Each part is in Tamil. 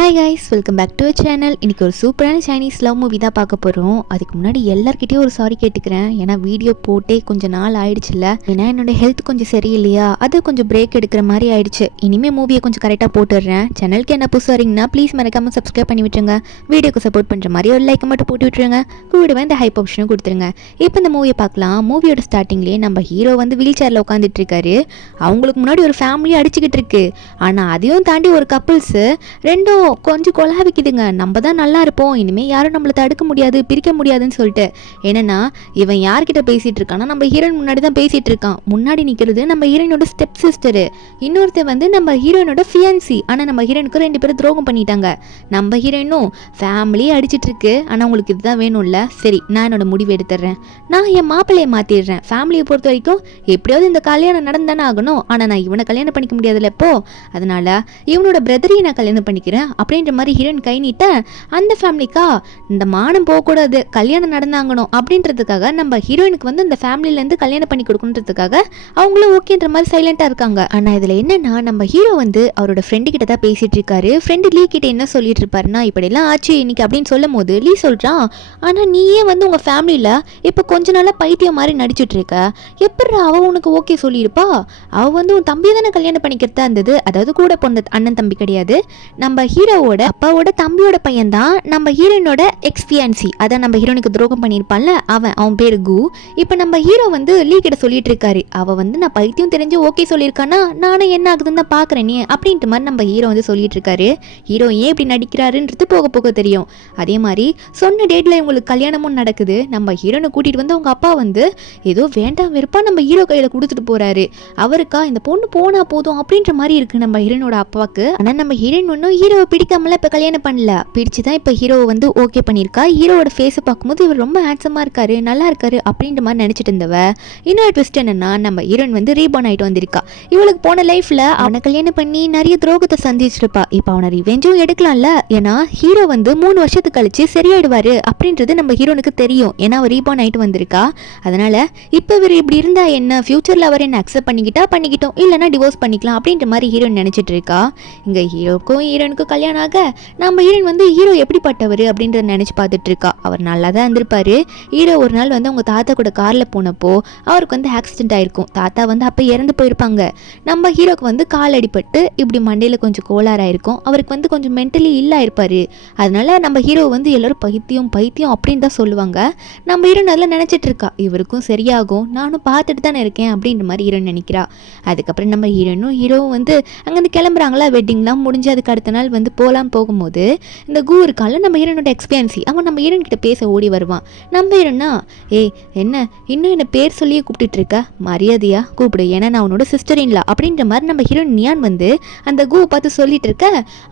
Hi guys, welcome back to channel. இன்றைக்கி ஒரு சூப்பரான சைனீஸ் லவ் மூவி தான் பார்க்க போகிறோம். அதுக்கு முன்னாடி எல்லாருக்கிட்டையும் ஒரு சாரி கேட்டுக்கிறேன். ஏன்னா வீடியோ போட்டே கொஞ்சம் நாள் ஆயிடுச்சுல்ல. ஏன்னா என்னோட ஹெல்த் கொஞ்சம் சரியில்லையா, அது கொஞ்சம் பிரேக் எடுக்கிற மாதிரி ஆயிடுச்சு. இனிமேல் மூவியை கொஞ்சம் கரெக்டாக போட்டுடுறேன். சேனலுக்கு என்ன புதுசு வரீங்கன்னா ப்ளீஸ் மறக்காமல் சப்ஸ்கிரைப் பண்ணி விட்டுருங்க. வீடியோக்கு சப்போர்ட் பண்ணுற மாதிரி ஒரு லைக் மட்டும் போட்டு விட்டுருங்க. கூடவே இந்த ஹைப் ஆப்ஷனும் கொடுத்துருங்க. இப்போ இந்த மூவியை பார்க்கலாம். மூவியோட ஸ்டார்டிங்லேயே நம்ம ஹீரோ வந்து வீல் சேரில் உட்காந்துட்டு இருக்காரு. அவங்களுக்கு முன்னாடி ஒரு ஃபேமிலி அடிச்சுக்கிட்டு இருக்கு. ஆனால் அதையும் தாண்டி ஒரு கப்புள்ஸு ரெண்டும் கொஞ்சம் கொலாவிக்குதுங்க. நம்ம தான் நல்லா இருப்போம், இனிமேல் யாரும் நம்மளை தடுக்க முடியாது, பிரிக்க முடியாதுன்னு சொல்லிட்டு. என்னன்னா இவன் யார்கிட்ட பேசிட்டு இருக்கான்னா நம்ம ஹீரோயின் முன்னாடி தான் பேசிட்டு இருக்கான். முன்னாடி நிற்கிறது நம்ம ஹீரோயினோட ஸ்டெப் சிஸ்டரு, இன்னொருத்த வந்து நம்ம ஹீரோயினோட ஃபியான்சி. ஆனால் நம்ம ஹீரோயினுக்கு 2 பேரும் துரோகம் பண்ணிட்டாங்க. நம்ம ஹீரோயினும் ஃபேமிலியே அடிச்சிட்டு இருக்கு. ஆனால் உங்களுக்கு இதுதான் வேணும்ல, சரி நான் என்னோட முடிவு எடுத்துடுறேன். நான் என் மாப்பிள்ளையை மாற்றிடுறேன். ஃபேமிலியை பொறுத்த வரைக்கும் எப்படியாவது இந்த கல்யாணம் நடந்தானே ஆகணும். ஆனால் நான் இவனை கல்யாணம் பண்ணிக்க முடியாதுல்ல இப்போ, அதனால இவனோட பிரதரையும் நான் கல்யாணம் பண்ணிக்கிறேன் அப்படின்ற மாதிரி ஹீரோயின் கை நீட்ட, அந்த ஃபேமிலிக்கா இந்த மானம் போகக்கூடாது, கல்யாணம் நடந்தாங்கணும் அப்படின்றதுக்காக நம்ம ஹீரோயினுக்கு வந்து அந்த ஃபேமிலியிலேருந்து கல்யாணம் பண்ணி கொடுக்கணுன்றதுக்காக அவங்களும் ஓகேன்ற மாதிரி சைலண்டாக இருக்காங்க. ஆனால் இதில் என்னன்னா நம்ம ஹீரோ வந்து அவரோட ஃப்ரெண்டு கிட்ட தான் பேசிட்டு இருக்காரு. ஃப்ரெண்டு லீ கிட்ட என்ன சொல்லிட்டு இருப்பாருன்னா, இப்படிலாம் ஆச்சு இன்னைக்கு அப்படின்னு சொல்லும் போது லீ சொல்கிறான், ஆனால் நீயே வந்து உங்கள் ஃபேமிலியில் இப்போ கொஞ்ச நாளாக பைத்தியம் மாதிரி நடிச்சுட்டு இருக்க, எப்படி அவள் உனக்கு ஓகே சொல்லியிருப்பா? அவள் வந்து உன் தம்பி தானே கல்யாணம் பண்ணிக்கிறதா இருந்தது. அதாவது கூட பிறந்த அண்ணன் தம்பி கிடையாது, நம்ம ஹீரோவோட அப்பாவோட தம்பியோட பையன் தான் நம்ம ஹீரோயினோட எக்ஸ்பியான்சி. அதான் நம்ம ஹீரோனுக்கு துரோகம் பண்ணியிருப்பான்ல அவன் பேரு கு. இப்போ நம்ம ஹீரோ வந்து லீ கிட்ட சொல்லிட்டு இருக்காரு, அவ வந்து நான் பைத்தியம் தெரிஞ்சு ஓகே சொல்லியிருக்கானா, நானும் என்ன ஆகுதுன்னு தான் பார்க்குறேனே அப்படின்ட்டு மாதிரி நம்ம ஹீரோ வந்து சொல்லிட்டு இருக்காரு. ஹீரோ ஏன் இப்படி நடிக்கிறாருன்றது போக போக தெரியும். அதே மாதிரி சொன்ன டேட்ல இவங்களுக்கு கல்யாணமும் நடக்குது. நம்ம ஹீரோனை கூட்டிட்டு வந்து அவங்க அப்பா வந்து ஏதோ வேண்டாம் வெறுப்பா நம்ம ஹீரோ கையில கொடுத்துட்டு போறாரு. அவருக்கா இந்த பொண்ணு போனா போதும் அப்படின்ற மாதிரி இருக்கு நம்ம ஹீரோனோட அப்பாவுக்கு. ஆனா நம்ம ஹீரோயின் ஒன்றும் ஹீரோவை பிடிக்காமல இப்போ கல்யாணம் பண்ணல, பிடிச்சுதான் இப்போ ஹீரோவை வந்து ஓகே பண்ணியிருக்கா. ஹீரோவோட ஃபேஸை பார்க்கும்போது இவர் ரொம்ப ஹேண்ட்ஸமாக இருக்காரு, நல்லா இருக்காரு அப்படின்ற மாதிரி நினச்சிட்டு இருந்தவ. இன்னொரு ட்விஸ்ட் என்னன்னா நம்ம ஹீரோயின் வந்து ரீபார்ன் ஆகிட்டு வந்திருக்கா. இவளுக்கு போன லைஃப்ல அவனை கல்யாணம் பண்ணி நிறைய துரோகத்தை சந்திச்சிருப்பா. இப்போ அவனை ரிவெஞ்சும் எடுக்கலாம்ல. ஏன்னா ஹீரோ வந்து 3 வருஷத்துக்கு கழிச்சு சரியாயிடுவாரு அப்படின்றது நம்ம ஹீரோனுக்கு தெரியும். ஏன்னா அவர் ரீபார்ன் ஆகிட்டு வந்திருக்கா. அதனால இப்போ இவர் இப்படி இருந்தா என்ன, ஃபியூச்சர்ல அவர் என்ன அக்செப்ட் பண்ணிக்கிட்டோம், இல்லைன்னா டிவோர்ஸ் பண்ணிக்கலாம் அப்படின்ற மாதிரி ஹீரோயின் நினைச்சிட்டு இருக்கா. இங்க ஹீரோக்கும் ஹீரோனுக்கும் கல்யாணம் ஆக நம்ம ஹீரோயின் வந்து ஹீரோ எப்படிப்பட்டவர் அப்படின்றத நினச்சி பார்த்துட்டு இருக்கா. அவர் நல்லா தான் இருந்திருப்பாரு. ஹீரோ ஒரு நாள் வந்து அவங்க தாத்தா கூட காரில் போனப்போ அவருக்கு வந்து ஆக்சிடென்ட் ஆயிருக்கும். தாத்தா வந்து அப்போ இறந்து போயிருப்பாங்க. நம்ம ஹீரோக்கு வந்து கால் அடிபட்டு இப்படி மண்டையில் கொஞ்சம் கோளாறாயிருக்கும். அவருக்கு வந்து கொஞ்சம் மென்டலி இல்லாயிருப்பார். அதனால நம்ம ஹீரோ வந்து எல்லோரும் பைத்தியம் அப்படின்னு தான் சொல்லுவாங்க. நம்ம ஹீரோ நல்லா நினச்சிட்டு இருக்கா, இவருக்கும் சரியாகும், நானும் பார்த்துட்டு தானே இருக்கேன் அப்படின்ற மாதிரி ஹீரோ நினைக்கிறா. அதுக்கப்புறம் நம்ம ஹீரோவும் வந்து அங்கேருந்து கிளம்புறாங்களா, வெட்டிங்லாம் முடிஞ்சு அதுக்கு அடுத்த நாள் வந்து போகும்போது இந்த கு இருக்கால நம்ம ஹீரோனோட எக்ஸ்பியன்சி, அவன் நம்ம ஹீரோன் கிட்ட பேச ஓடி வருவான். நம்ம ஹீரோனா என்ன இன்னும் என்ன பேர் சொல்லியே கூப்பிட்டுட்டு இருக்க, மரியாதையா கூப்பிடு, ஏன்னா நான் உன்னோட சிஸ்டர் இன்லா அப்படின்ற மாதிரி நம்ம ஹீரோன் நியான் வந்து அந்த கு பார்த்து சொல்லிட்டு இருக்க.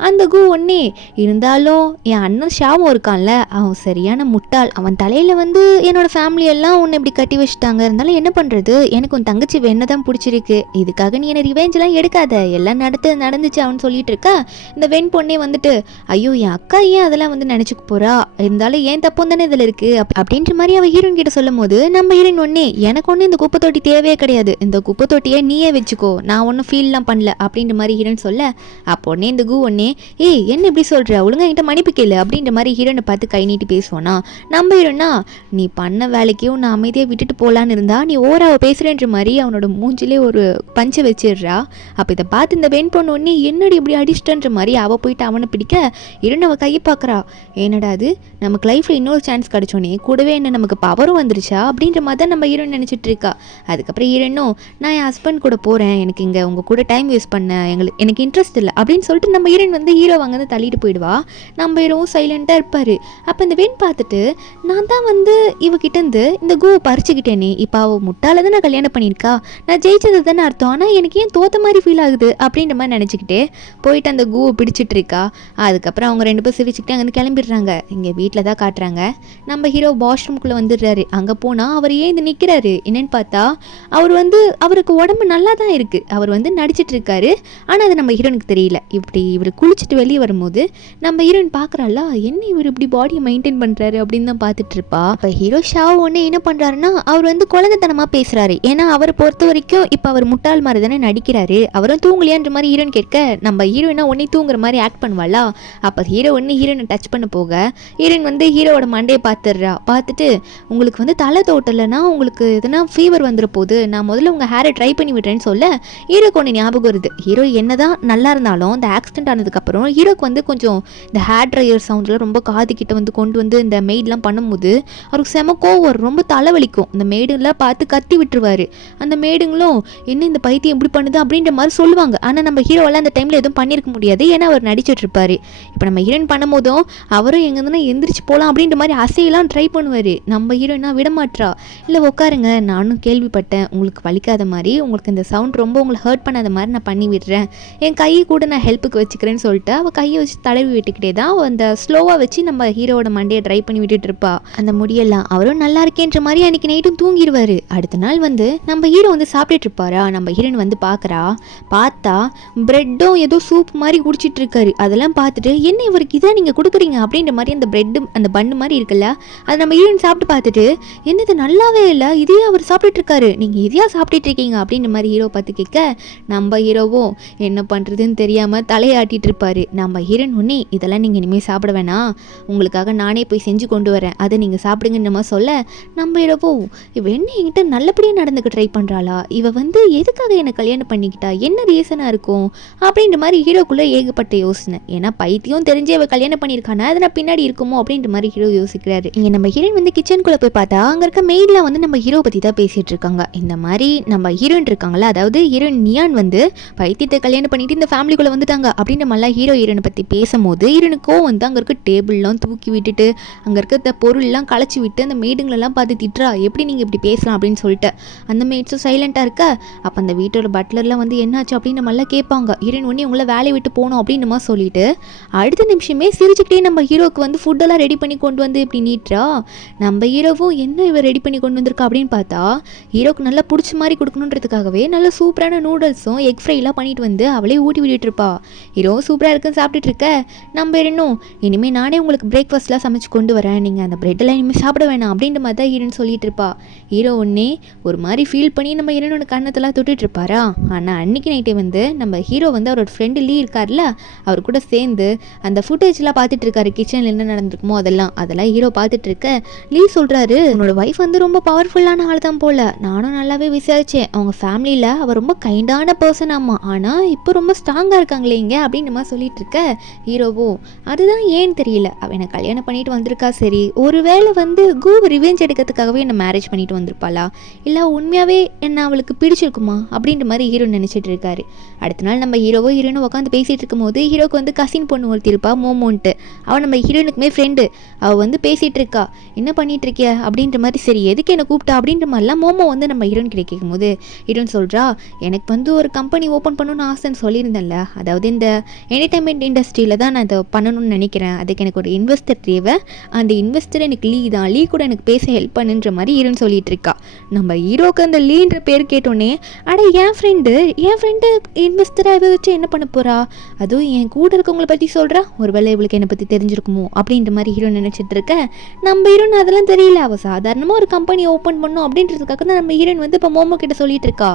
அந்த கு ஒன்னே இருந்தாலும் என் அண்ணன் ஷாவும் இருக்கான்ல, அவன் சரியான முட்டாள். அவன் தலையில வந்து என்னோட ஃபேமிலி எல்லாம் உன்னை இப்படி கட்டி வச்சுட்டாங்க. இருந்தாலும் என்ன பண்றது, எனக்கு உன் தங்கச்சி வேணதான் பிடிச்சிருக்கு, இதுக்காக நீ என்ன ரிவெஞ்ச் எல்லாம் எடுக்காத, எல்லாம் நடந்துச்சு அவன் சொல்லிட்டு இருக்க. இந்த வெண் பொண்ணே வந்துட்டு, ஐயோ என் அக்கா ஏன் அதெல்லாம் வந்து நினச்சிக்க போறா, இருந்தாலும் ஏன் தப்பும் தானே இதில் இருக்கு அப்படின்ற மாதிரி அவள் ஹீரோயின் கிட்ட சொல்லும் போது நம்ம ஹீரோயின் ஒன்னே, எனக்கு ஒன்று இந்த குப்பை தொட்டி தேவையே கிடையாது, இந்த குப்பை தொட்டியை நீயே வச்சுக்கோ, நான் ஒன்றும் ஃபீல்லாம் பண்ணல அப்படின்ற மாதிரி ஹீரோயின் சொல்ல, அப்போ உடனே இந்த கு ஒன்னே என்ன இப்படி சொல்ற, ஒழுங்கா என்கிட்ட மன்னிப்பு கேளு அப்படின்ற மாதிரி ஹீரோனை பார்த்து கை நீட்டி பேசுவானா. நம்ம ஹீரோனா, நீ பண்ண வேலைக்கும் நான் அமைதியாக விட்டுட்டு போகலான்னு இருந்தா நீ ஓராவை பேசுறேன்ற மாதிரி அவனோட மூஞ்சிலே ஒரு பஞ்சை வச்சிடுறா. அப்போ இதை பார்த்து இந்த வெண் பொண்ணு ஒன்னே என்னடி இப்படி அடிச்சிட்டன்ற மாதிரி அவள் போயிட்டு அவனை பிடிக்க இருந்து அவள் கையை பார்க்குறா. என்னடா அது, நமக்கு லைஃப்பில் இன்னொரு சான்ஸ் கிடச்சோன்னே கூடவே என்ன நமக்கு பவரும் வந்துருச்சா அப்படின்ற மாதிரி தான் நம்ம ஹீரோயின் நினச்சிட்டு இருக்கா. அதுக்கப்புறம் ஹீரோயினும், நான் என் ஹஸ்பண்ட் கூட போகிறேன், எனக்கு இங்கே உங்கள் கூட டைம் வேஸ்ட் பண்ண எனக்கு இன்ட்ரெஸ்ட் இல்லை அப்படின்னு சொல்லிட்டு நம்ம ஹீரோயின் வந்து ஹீரோ அங்கே வந்து தள்ளிட்டு போயிடுவா. நம்ம ஹீரோவும் சைலண்ட்டாக இருப்பார். அப்போ இந்த வெண் பார்த்துட்டு, நான் தான் வந்து இவகிட்டேருந்து இந்த கூவை பறிச்சுக்கிட்டேனே, இப்போ அவள் முட்டால தான் நான் கல்யாணம் பண்ணியிருக்கா, நான் ஜெயிச்சது தானே அர்த்தம், ஆனால் எனக்கு ஏன் தோத்த மாதிரி ஃபீல் ஆகுது அப்படின்ற மாதிரி நினச்சிக்கிட்டே போயிட்டு அந்த கூவை பிடிச்சிட்டு இருக்கா. அதுக்கப்புறம் அவங்க 2 பேரும் சிரிச்சுக்கிட்டு அங்கேருந்து கிளம்பிடுறாங்க. இங்கே வீட்டில் தான் காட்டுறாங்க. நம்ம ஹீரோ வாஷ்ரூம்குள்ளே வந்துடுறாரு. அங்கே போனால் அவர் ஏன் இந்த நிற்கிறாரு என்னன்னு பார்த்தா, அவர் வந்து அவருக்கு உடம்பு நல்லா தான் இருக்குது, அவர் வந்து நடிச்சிட்டு இருக்காரு. ஆனால் அது நம்ம ஹீரோனுக்கு தெரியல. இவர் குளிச்சுட்டு வெளியே வரும்போது நம்ம ஹீரோயின் பார்க்குறாளா, என்ன இவர் இப்படி பாடியை மெயின்டைன் பண்ணுறாரு அப்படின்னு தான் பார்த்துட்டு இருப்பா. இப்போ ஹீரோ ஷாவ் ஒன்று என்ன பண்ணுறாருன்னா, அவர் வந்து குழந்தைத்தனமாக பேசுகிறாரு. ஏன்னா அவரை பொறுத்த வரைக்கும் இப்போ அவர் முட்டாள் மாதிரி தானே நடிக்கிறாரு. அவரும் தூங்கலையான்ற மாதிரி ஹீரோயின் கேட்க, நம்ம ஹீரோயினா ஒன்னே தூங்குற மாதிரி ஆக்ட் ஆக்ட் பண்ணுவாளா. அப்போ ஹீரோ ஹீரோனை டச் பண்ண போக ஹீரோயின் வந்து ஹீரோவோட மண்டையை பார்த்துட்டு உங்களுக்கு வந்து தலை தோட்டலைன்னா உங்களுக்கு எதனா ஃபீவர் வந்துட போகுது, நான் முதல்ல உங்கள் ஹேரை ட்ரை பண்ணி விடுறேன்னு சொல்ல ஹீரோக்கு ஒன்று ஞாபகம் வருது. ஹீரோ என்னதான் நல்லா இருந்தாலும் இந்த ஆக்சிடென்ட் ஆனதுக்கப்புறம் ஹீரோக்கு வந்து கொஞ்சம் இந்த ஹேர் ட்ரையர் சவுண்டில் ரொம்ப காது கிட்ட வந்து கொண்டு வந்து இந்த மெய்டெலாம் பண்ணும்போது அவருக்கு செம கோவம், ரொம்ப தலைவலிக்கும். அந்த மெய்டுலாம் பார்த்து கத்தி விட்டுருவார். அந்த மெய்டுங்களும் என்ன இந்த பைத்தியம் எப்படி பண்ணுது அப்படின்ற மாதிரி சொல்லுவாங்க. ஆனால் நம்ம ஹீரோவெல்லாம் அந்த டைமில் எதுவும் பண்ணியிருக்க முடியாது, ஏன்னா அவர் நடிச்சிட்டு இருப்பார். இப்போ நம்ம ஹீரோயின் பண்ணும் போதும் அவரும் எங்கன்னா எந்திரிச்சு போகலாம் அப்படின்ற மாதிரி அசையெல்லாம் ட்ரை பண்ணுவார். நம்ம ஹீரோயினா விடமாட்றா. இல்லை உட்காருங்க, நானும் கேள்விப்பட்டேன் உங்களுக்கு வலிக்காத மாதிரி, உங்களுக்கு இந்த சவுண்ட் ரொம்ப உங்களை ஹர்ட் பண்ணாத மாதிரி நான் பண்ணி விடுறேன், என் கையை கூட நான் ஹெல்ப்புக்கு வச்சுக்கிறேன்னு சொல்லிட்டு அவள் கையை வச்சு தடவி விட்டுக்கிட்டே தான் அந்த ஸ்லோவாக வச்சு நம்ம ஹீரோவோட மண்டையை ட்ரை பண்ணி விட்டுட்டு இருப்பா. அந்த முடியெல்லாம் அவரும் நல்லா இருக்கேன்ற மாதிரி அன்றைக்கி நைட்டும் தூங்கிடுவார். அடுத்த நாள் வந்து நம்ம ஹீரோ வந்து சாப்பிட்டுட்டு இருப்பாரா. நம்ம ஹீரோயின் வந்து பார்த்தா பிரெட்டும் ஏதோ சூப் மாதிரி குடிச்சிட்டு இருக்காரு. அதெல்லாம் பார்த்துட்டு என்ன இவருக்கு இதான் நீங்கள் கொடுக்குறீங்க அப்படின்ற மாதிரி அந்த பிரெட்டு அந்த பன்னு மாதிரி இருக்குல்ல, அதை நம்ம ஹீரோயின் சாப்பிட்டு பார்த்துட்டு என்னது நல்லாவே இல்லை, இதையே அவர் சாப்பிட்டுட்டு இருக்காரு, நீங்கள் இதையா சாப்பிட்டுட்டு இருக்கீங்க அப்படின்ற மாதிரி ஹீரோ பார்த்து கேட்க நம்ம ஹீரோவும் என்ன பண்ணுறதுன்னு தெரியாமல் தலையாட்டிட்டு இருப்பார். நம்ம ஹீரோயின் ஒன்னே இதெல்லாம் நீங்கள் இனிமேல் சாப்பிட வேணாம், உங்களுக்காக நானே போய் செஞ்சு கொண்டு வரேன், அதை நீங்கள் சாப்பிடுங்கன்னு நம்ம சொல்ல நம்ம ஹீரோவோ இவ என்ன என்கிட்ட நல்லபடியாக நடந்துக்க ட்ரை பண்ணுறாளா, இவ வந்து எதுக்காக என்னை கல்யாணம் பண்ணிக்கிட்டா, என்ன ரீசனாக இருக்கும் அப்படின்ற மாதிரி ஹீரோக்குள்ளே ஏகப்பட்ட யோசனை. ஏன்னா பைத்தியம் தெரிஞ்சே அவள் கல்யாணம் பண்ணியிருக்கானா அதனால் பின்னாடி இருக்குமோ அப்படின்ற மாதிரி ஹீரோ யோசிக்கிறாரு. இங்கே நம்ம ஹீரோயின் வந்து கிச்சனுக்குள்ளே போய் பார்த்தா அங்கே இருக்க மெய்டில் வந்து நம்ம ஹீரோ பற்றி தான் பேசிகிட்டு இருக்காங்க. இந்த மாதிரி நம்ம ஹீரோயின் இருக்காங்களா, அதாவது ஹீரோயின் நியான் வந்து பைத்தியத்தை கல்யாணம் பண்ணிட்டு இந்த ஃபேமிலிக்குள்ளே வந்துட்டாங்க அப்படின்ற மாதிரிலாம் ஹீரோயினை பற்றி பேசும்போது ஹீரோனுக்கும் வந்து அங்கே இருக்க டேபிள்லாம் தூக்கி விட்டுட்டு அங்கே இருக்க பொருள்லாம் களைச்சி விட்டு அந்த மெய்டுங்களெல்லாம் பார்த்து திட்டுறா, எப்படி நீங்கள் இப்படி பேசலாம் அப்படின்னு சொல்லிட்டு. அந்த மெய்ட்ஸும் சைலண்ட்டாக இருக்க அப்போ அந்த வீட்டோட பட்லர்லாம் வந்து என்னாச்சு அப்படின்ற மாதிரிலாம் கேட்பாங்க. ஹீரோயின் ஒன்றே உங்களை வேலையை விட்டு போகணும் அப்படின்ற மாதிரி சொல்லிட்டு அடுத்த நிமிஷமே சிரிச்சுக்கிட்டே நம்ம ஹீரோக்கு வந்து ஃபுட்டெல்லாம் ரெடி பண்ணி கொண்டு வந்து இப்படி நீட்டுறா. நம்ம ஹீரோவும் என்ன இவர் ரெடி பண்ணி கொண்டு வந்திருக்கா அப்படின்னு பார்த்தா ஹீரோக்கு நல்லா பிடிச்ச மாதிரி கொடுக்கணுன்றதுக்காகவே நல்ல சூப்பரான நூடுல்ஸும் எக் ஃப்ரைலாம் பண்ணிட்டு வந்து அவளே ஊட்டி விட்டுட்டு இருப்பா. ஹீரோ சூப்பராக இருக்குன்னு சாப்பிட்டுட்டு இருக்க நம்ம இன்னும் இனிமேல் நானே உங்களுக்கு பிரேக்ஃபாஸ்ட்லாம் சமைச்சு கொண்டு வரேன், நீங்கள் அந்த பிரெட்டெல்லாம் இனிமேல் சாப்பிட வேணாம் அப்படின்ற மாதிரி தான் ஹீரோன்னு சொல்லிட்டு இருப்பா. ஹீரோ ஒன்னே ஒரு மாதிரி ஃபீல் பண்ணி நம்ம ஹீரோனோட கண்ணத்தெல்லாம் தொட்டுட்டு இருப்பாரா. ஆனால் அன்னைக்கு நைட்டே வந்து நம்ம ஹீரோ வந்து அவரோட ஃப்ரெண்டு லீ இருக்கார்ல, அவர் கூட சேர்ந்து அந்த ஃபுட்டேஜ்லாம் பார்த்துட்டு இருக்காரு, கிச்சனில் என்ன நடந்திருக்குமோ அதெல்லாம் ஹீரோ பார்த்துட்டு இருக்க லீ சொல்கிறாரு, உன்னோட ஒய்ஃப் வந்து ரொம்ப பவர்ஃபுல்லான ஆள் தான் போல, நானும் நல்லாவே விசாரித்தேன், அவங்க ஃபேமிலியில் அவர் ரொம்ப கைண்டான பர்சன் ஆமா, ஆனால் இப்போ ரொம்ப ஸ்ட்ராங்காக இருக்காங்களே இங்கே அப்படின்னு மாதிரி சொல்லிட்டு இருக்க ஹீரோவோ அதுதான் ஏன்னு தெரியல, அவன் என்னை கல்யாணம் பண்ணிட்டு வந்திருக்கா, சரி ஒருவேளை வந்து ரிவெஞ்ச் எடுக்கிறதுக்காகவே என்னை மேரேஜ் பண்ணிட்டு வந்திருப்பாளா, இல்லை உண்மையாகவே என்ன அவளுக்கு பிடிச்சிருக்குமா அப்படின்ற மாதிரி ஹீரோ நினச்சிட்டு இருக்காரு. அடுத்த நாள் நம்ம ஹீரோனும் உட்காந்து பேசிகிட்டு இருக்கும்போது ஹீரோக்கு வந்து கசின் பொண்ணு ஒருத்தி இருப்பா மோமோன்ட்டு, அவன் நம்ம ஹீரோனுக்குமே ஃப்ரெண்டு, அவள் வந்து பேசிகிட்டு இருக்கா, என்ன பண்ணிட்டு இருக்கிய அப்படின்ற மாதிரி, சரி எதுக்கு என்னை கூப்பிட்டா அப்படின்ற மாதிரிலாம் மோமோ வந்து நம்ம ஹீரோன் கிட்ட கேட்கும்போது ஹீரோன் சொல்கிறா, எனக்கு வந்து ஒரு கம்பெனி ஓப்பன் பண்ணணும்னு ஆசைன்னு சொல்லியிருந்தேன்ல, அதாவது இந்த என்டர்டைன்மெண்ட் இண்டஸ்ட்ரியில் தான் நான் இதை பண்ணணும்னு நினைக்கிறேன், அதுக்கு எனக்கு ஒரு இன்வெஸ்டர் தேவை, அந்த இன்வெஸ்டர் எனக்கு லீ கூட எனக்கு பேச ஹெல்ப் பண்ணுன்ற மாதிரி ஹீரோன்னு சொல்லிட்டு இருக்கா. நம்ம ஹீரோக்கு அந்த லீன்ற பேர் கேட்டோன்னே அட என் ஃப்ரெண்டு இன்வெஸ்டராக வச்சு என்ன பண்ண போகிறா, அதுவும் என் கூட இருக்கவங்கள பற்றி சொல்கிறா, ஒருவேளை இவளுக்கு என்னை பற்றி தெரிஞ்சிருக்குமோ அப்படின்ற மாதிரி ஹீரோ நினச்சிட்டு இருக்க. நம்ம ஹீரோன் அதெல்லாம் தெரியல, அவள் சாதாரணமாக ஒரு கம்பெனி ஓப்பன் பண்ணும் அப்படின்றதுக்காக தான் நம்ம ஹீரோயின் வந்து இப்போ மோமோ கிட்ட சொல்லிட்டு இருக்கா.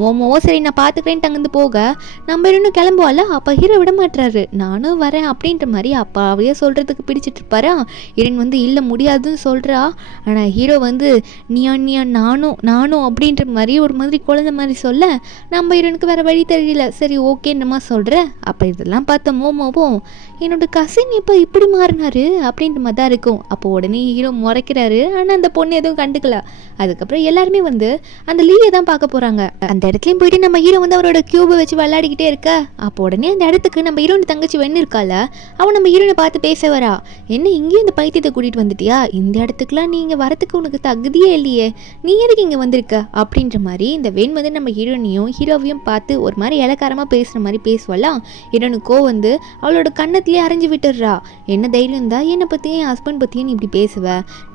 மோமோவோ சரி நான் பார்த்துக்கிறேன்ட்டு அங்கேருந்து போக நம்ம ஹீரோனும் கிளம்புவாள். அப்போ ஹீரோ விட மாட்டுறாரு, நானும் வரேன் அப்படின்ற மாதிரி அப்பாவையே சொல்கிறதுக்கு பிடிச்சிட்டு இருப்பாரா. ஹீரோயின் வந்து இல்லை முடியாதுன்னு சொல்கிறா. ஆனால் ஹீரோ வந்து நீயா நானும் அப்படின்ற மாதிரி ஒரு மாதிரி குழந்தை மாதிரி சொல்ல நம்ம ஹீரோனுக்கு வேறு வழி தெரியல, சரி ஓகேன்றமா சொல்கிறேன். அப்போ இதெல்லாம் பார்த்த மோமோவும் என்னோட கசின் இப்போ இப்படி மாறினாரு அப்படின்ற மாதிரி தான் இருக்கும். அப்போ உடனே ஹீரோ முறைக்கிறாரு, ஆனால் அந்த பொண்ணு எதுவும் கண்டுக்கல. அதுக்கப்புறம் எல்லாருமே வந்து அந்த லீயை தான் பார்க்க போகிறாங்க. அந்த இடத்துலையும் போயிட்டு நம்ம ஹீரோ வந்து அவரோட கியூபை வச்சு விளையாடிக்கிட்டே இருக்க, அப்போ உடனே அந்த இடத்துக்கு நம்ம ஹீரோனு தங்கச்சி வெண்ணு இருக்கால, அவன் நம்ம ஹீரோனை பார்த்து பேச வரா, என்ன இங்கேயும் இந்த பைத்தியத்தை கூட்டிகிட்டு வந்துட்டியா, இந்த இடத்துக்குலாம் நீங்கள் வரத்துக்கு உனக்கு தகுதியே இல்லையே, நீ எதுக்கு இங்கே வந்திருக்க அப்படின்ற மாதிரி இந்த வெண் வந்து நம்ம ஹீரோவையும் பார்த்து ஒரு மாதிரி இலக்காரமாக பேசுகிற மாதிரி பேசுவாலாம். ஹீரோனுக்கோ வந்து அவளோட கண்ணத்திலே அரைஞ்சு விட்டுடுறா. என்ன தைரியம் இருந்தா என்னை பற்றியும் என் ஹஸ்பண்ட் பற்றியும் நீ இப்படி பேசுவ,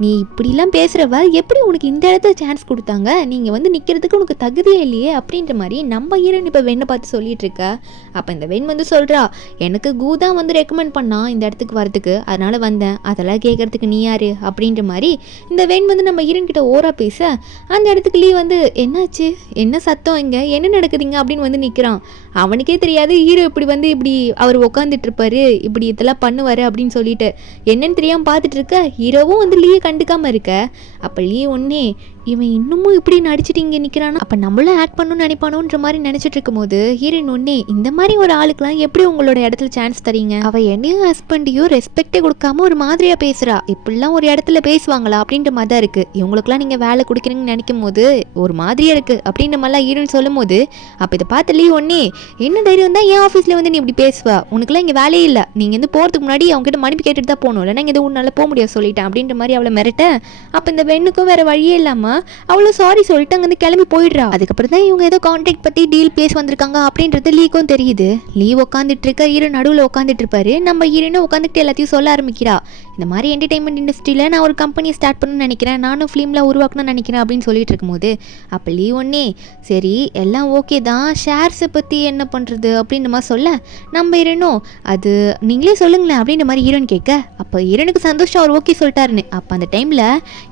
நீ இப்படிலாம் பேசுகிறவ எப்படி உனக்கு இந்த இடத்துல சான்ஸ் கொடுத்தாங்க, நீங்கள் வந்து நிற்கிறதுக்கு உனக்கு தகுதியே இல்லையே அப்படின்ற மாதிரி நம்ம ஹீரோயின் இப்போ வெண்ணை பார்த்து சொல்லிட்டு இருக்க. அப்போ இந்த வெண் வந்து சொல்கிறா, எனக்கு கூ தான் வந்து ரெக்கமெண்ட் பண்ணா இந்த இடத்துக்கு வரதுக்கு, அதனால் வந்தேன், அதெல்லாம் கேட்குறதுக்கு நீ யார் அப்படின்ற மாதிரி இந்த வெண் வந்து நம்ம ஹீரோயின் கிட்ட ஓரா பேச அந்த இடத்துக்கு லீ வந்து என்னாச்சு, என்ன சத்தம், இங்கே என்ன நடக்குதுங்க அப்படின்னு வந்து நிற்கிறான். அவனுக்கே தெரியாது ஹீரோ இப்படி அவர் உட்காந்துட்டு இருப்பாரு, இப்படி இதெல்லாம் பண்ணுவார் அப்படின்னு சொல்லிட்டு என்னன்னு தெரியாமல் பார்த்துட்டு இருக்க. ஹீரோவும் வந்து லீயை கண்டுக்காமல் இருக்க. அப்போ லீ ஒன்னே இவன் இன்னமும் இப்படி நடிச்சுட்டு இங்கே நிற்கிறானா, அப்போ நம்மளும் ஆக்ட் பண்ணணும்னு நினைப்பானோன்ற மாதிரி நினச்சிட்டு இருக்கும் போது ஹீரோயின் ஒன்னே இந்த மாதிரி ஒரு ஆளுக்கெல்லாம் எப்படி உங்களோட இடத்துல சான்ஸ் தரீங்க, அவள் என்னையும் ஹஸ்பண்டையும் ரெஸ்பெக்டே கொடுக்காம ஒரு மாதிரியாக பேசுகிறா, இப்படிலாம் ஒரு இடத்துல பேசுவாங்களா அப்படின்ற மாதிரி தான் இருக்குது, இவங்களுக்குலாம் நீங்கள் வேலை கொடுக்குறீங்கன்னு நினைக்கும் போது ஒரு மாதிரியாக இருக்குது அப்படின்ற மாதிரிலாம் ஹீரோயின் சொல்லும் போது அப்போ இதை பார்த்து லீ ஒன்னே என்ன தைரியம் தான் என் ஆஃபீஸில் வந்து நீ இப்படி பேசுவா, உனக்குலாம் இங்கே வேலையே இல்லை, நீங்கள் வந்து போகிறதுக்கு முன்னாடி அவங்ககிட்ட மன்னிப்பு கேட்டுட்டு தான் போகணும், இல்லைன்னா எதுவும் உன்னால போக முடியாது சொல்லிட்டேன் அப்படின்ற மாதிரி அவளை மிரட்ட. அப்போ இந்த வெண்ணுக்கும் வேறு வழியே இல்லாமல் அவ்வளோ சாரி சொல்லிட்டு அங்கேருந்து கிளம்பி போயிடுறா. அதுக்கப்புறம் தான் இவங்க ஏதோ கான்ட்ராக்ட் பற்றி டீல் பேச வந்திருக்காங்க அப்படின்றது லீக்கும் தெரியுது. லீ உட்காந்துட்டு இருக்க, ஹீரோ நடுவில் உட்காந்துட்டு இருப்பாரு. நம்ம ஹீரோனும் உட்காந்துட்டு எல்லாத்தையும் சொல்ல ஆரம்பிக்கிறா. இந்த மாதிரி என்டர்டைன்மெண்ட் இண்டஸ்ட்ரியில் நான் ஒரு கம்பெனியை ஸ்டார்ட் பண்ணணும்னு நினைக்கிறேன், நானும் ஃபிலிமில் உருவாக்கணும்னு நினைக்கிறேன் அப்படின்னு சொல்லிட்டு இருக்கும்போது அப்போ லீ ஒன்னே சரி எல்லாம் ஓகே தான், ஷேர்ஸை பற்றி என்ன பண்ணுறது அப்படின்ற மாதிரி சொல்ல நம்ம ஹீரோனும் அது நீங்களே சொல்லுங்களேன் அப்படின்ற மாதிரி ஹீரோன்னு கேட்க. அப்போ ஹீரோனுக்கு சந்தோஷம், அவர் ஓகே சொல்லிட்டாருன்னு. அப்போ அந்த டைமில்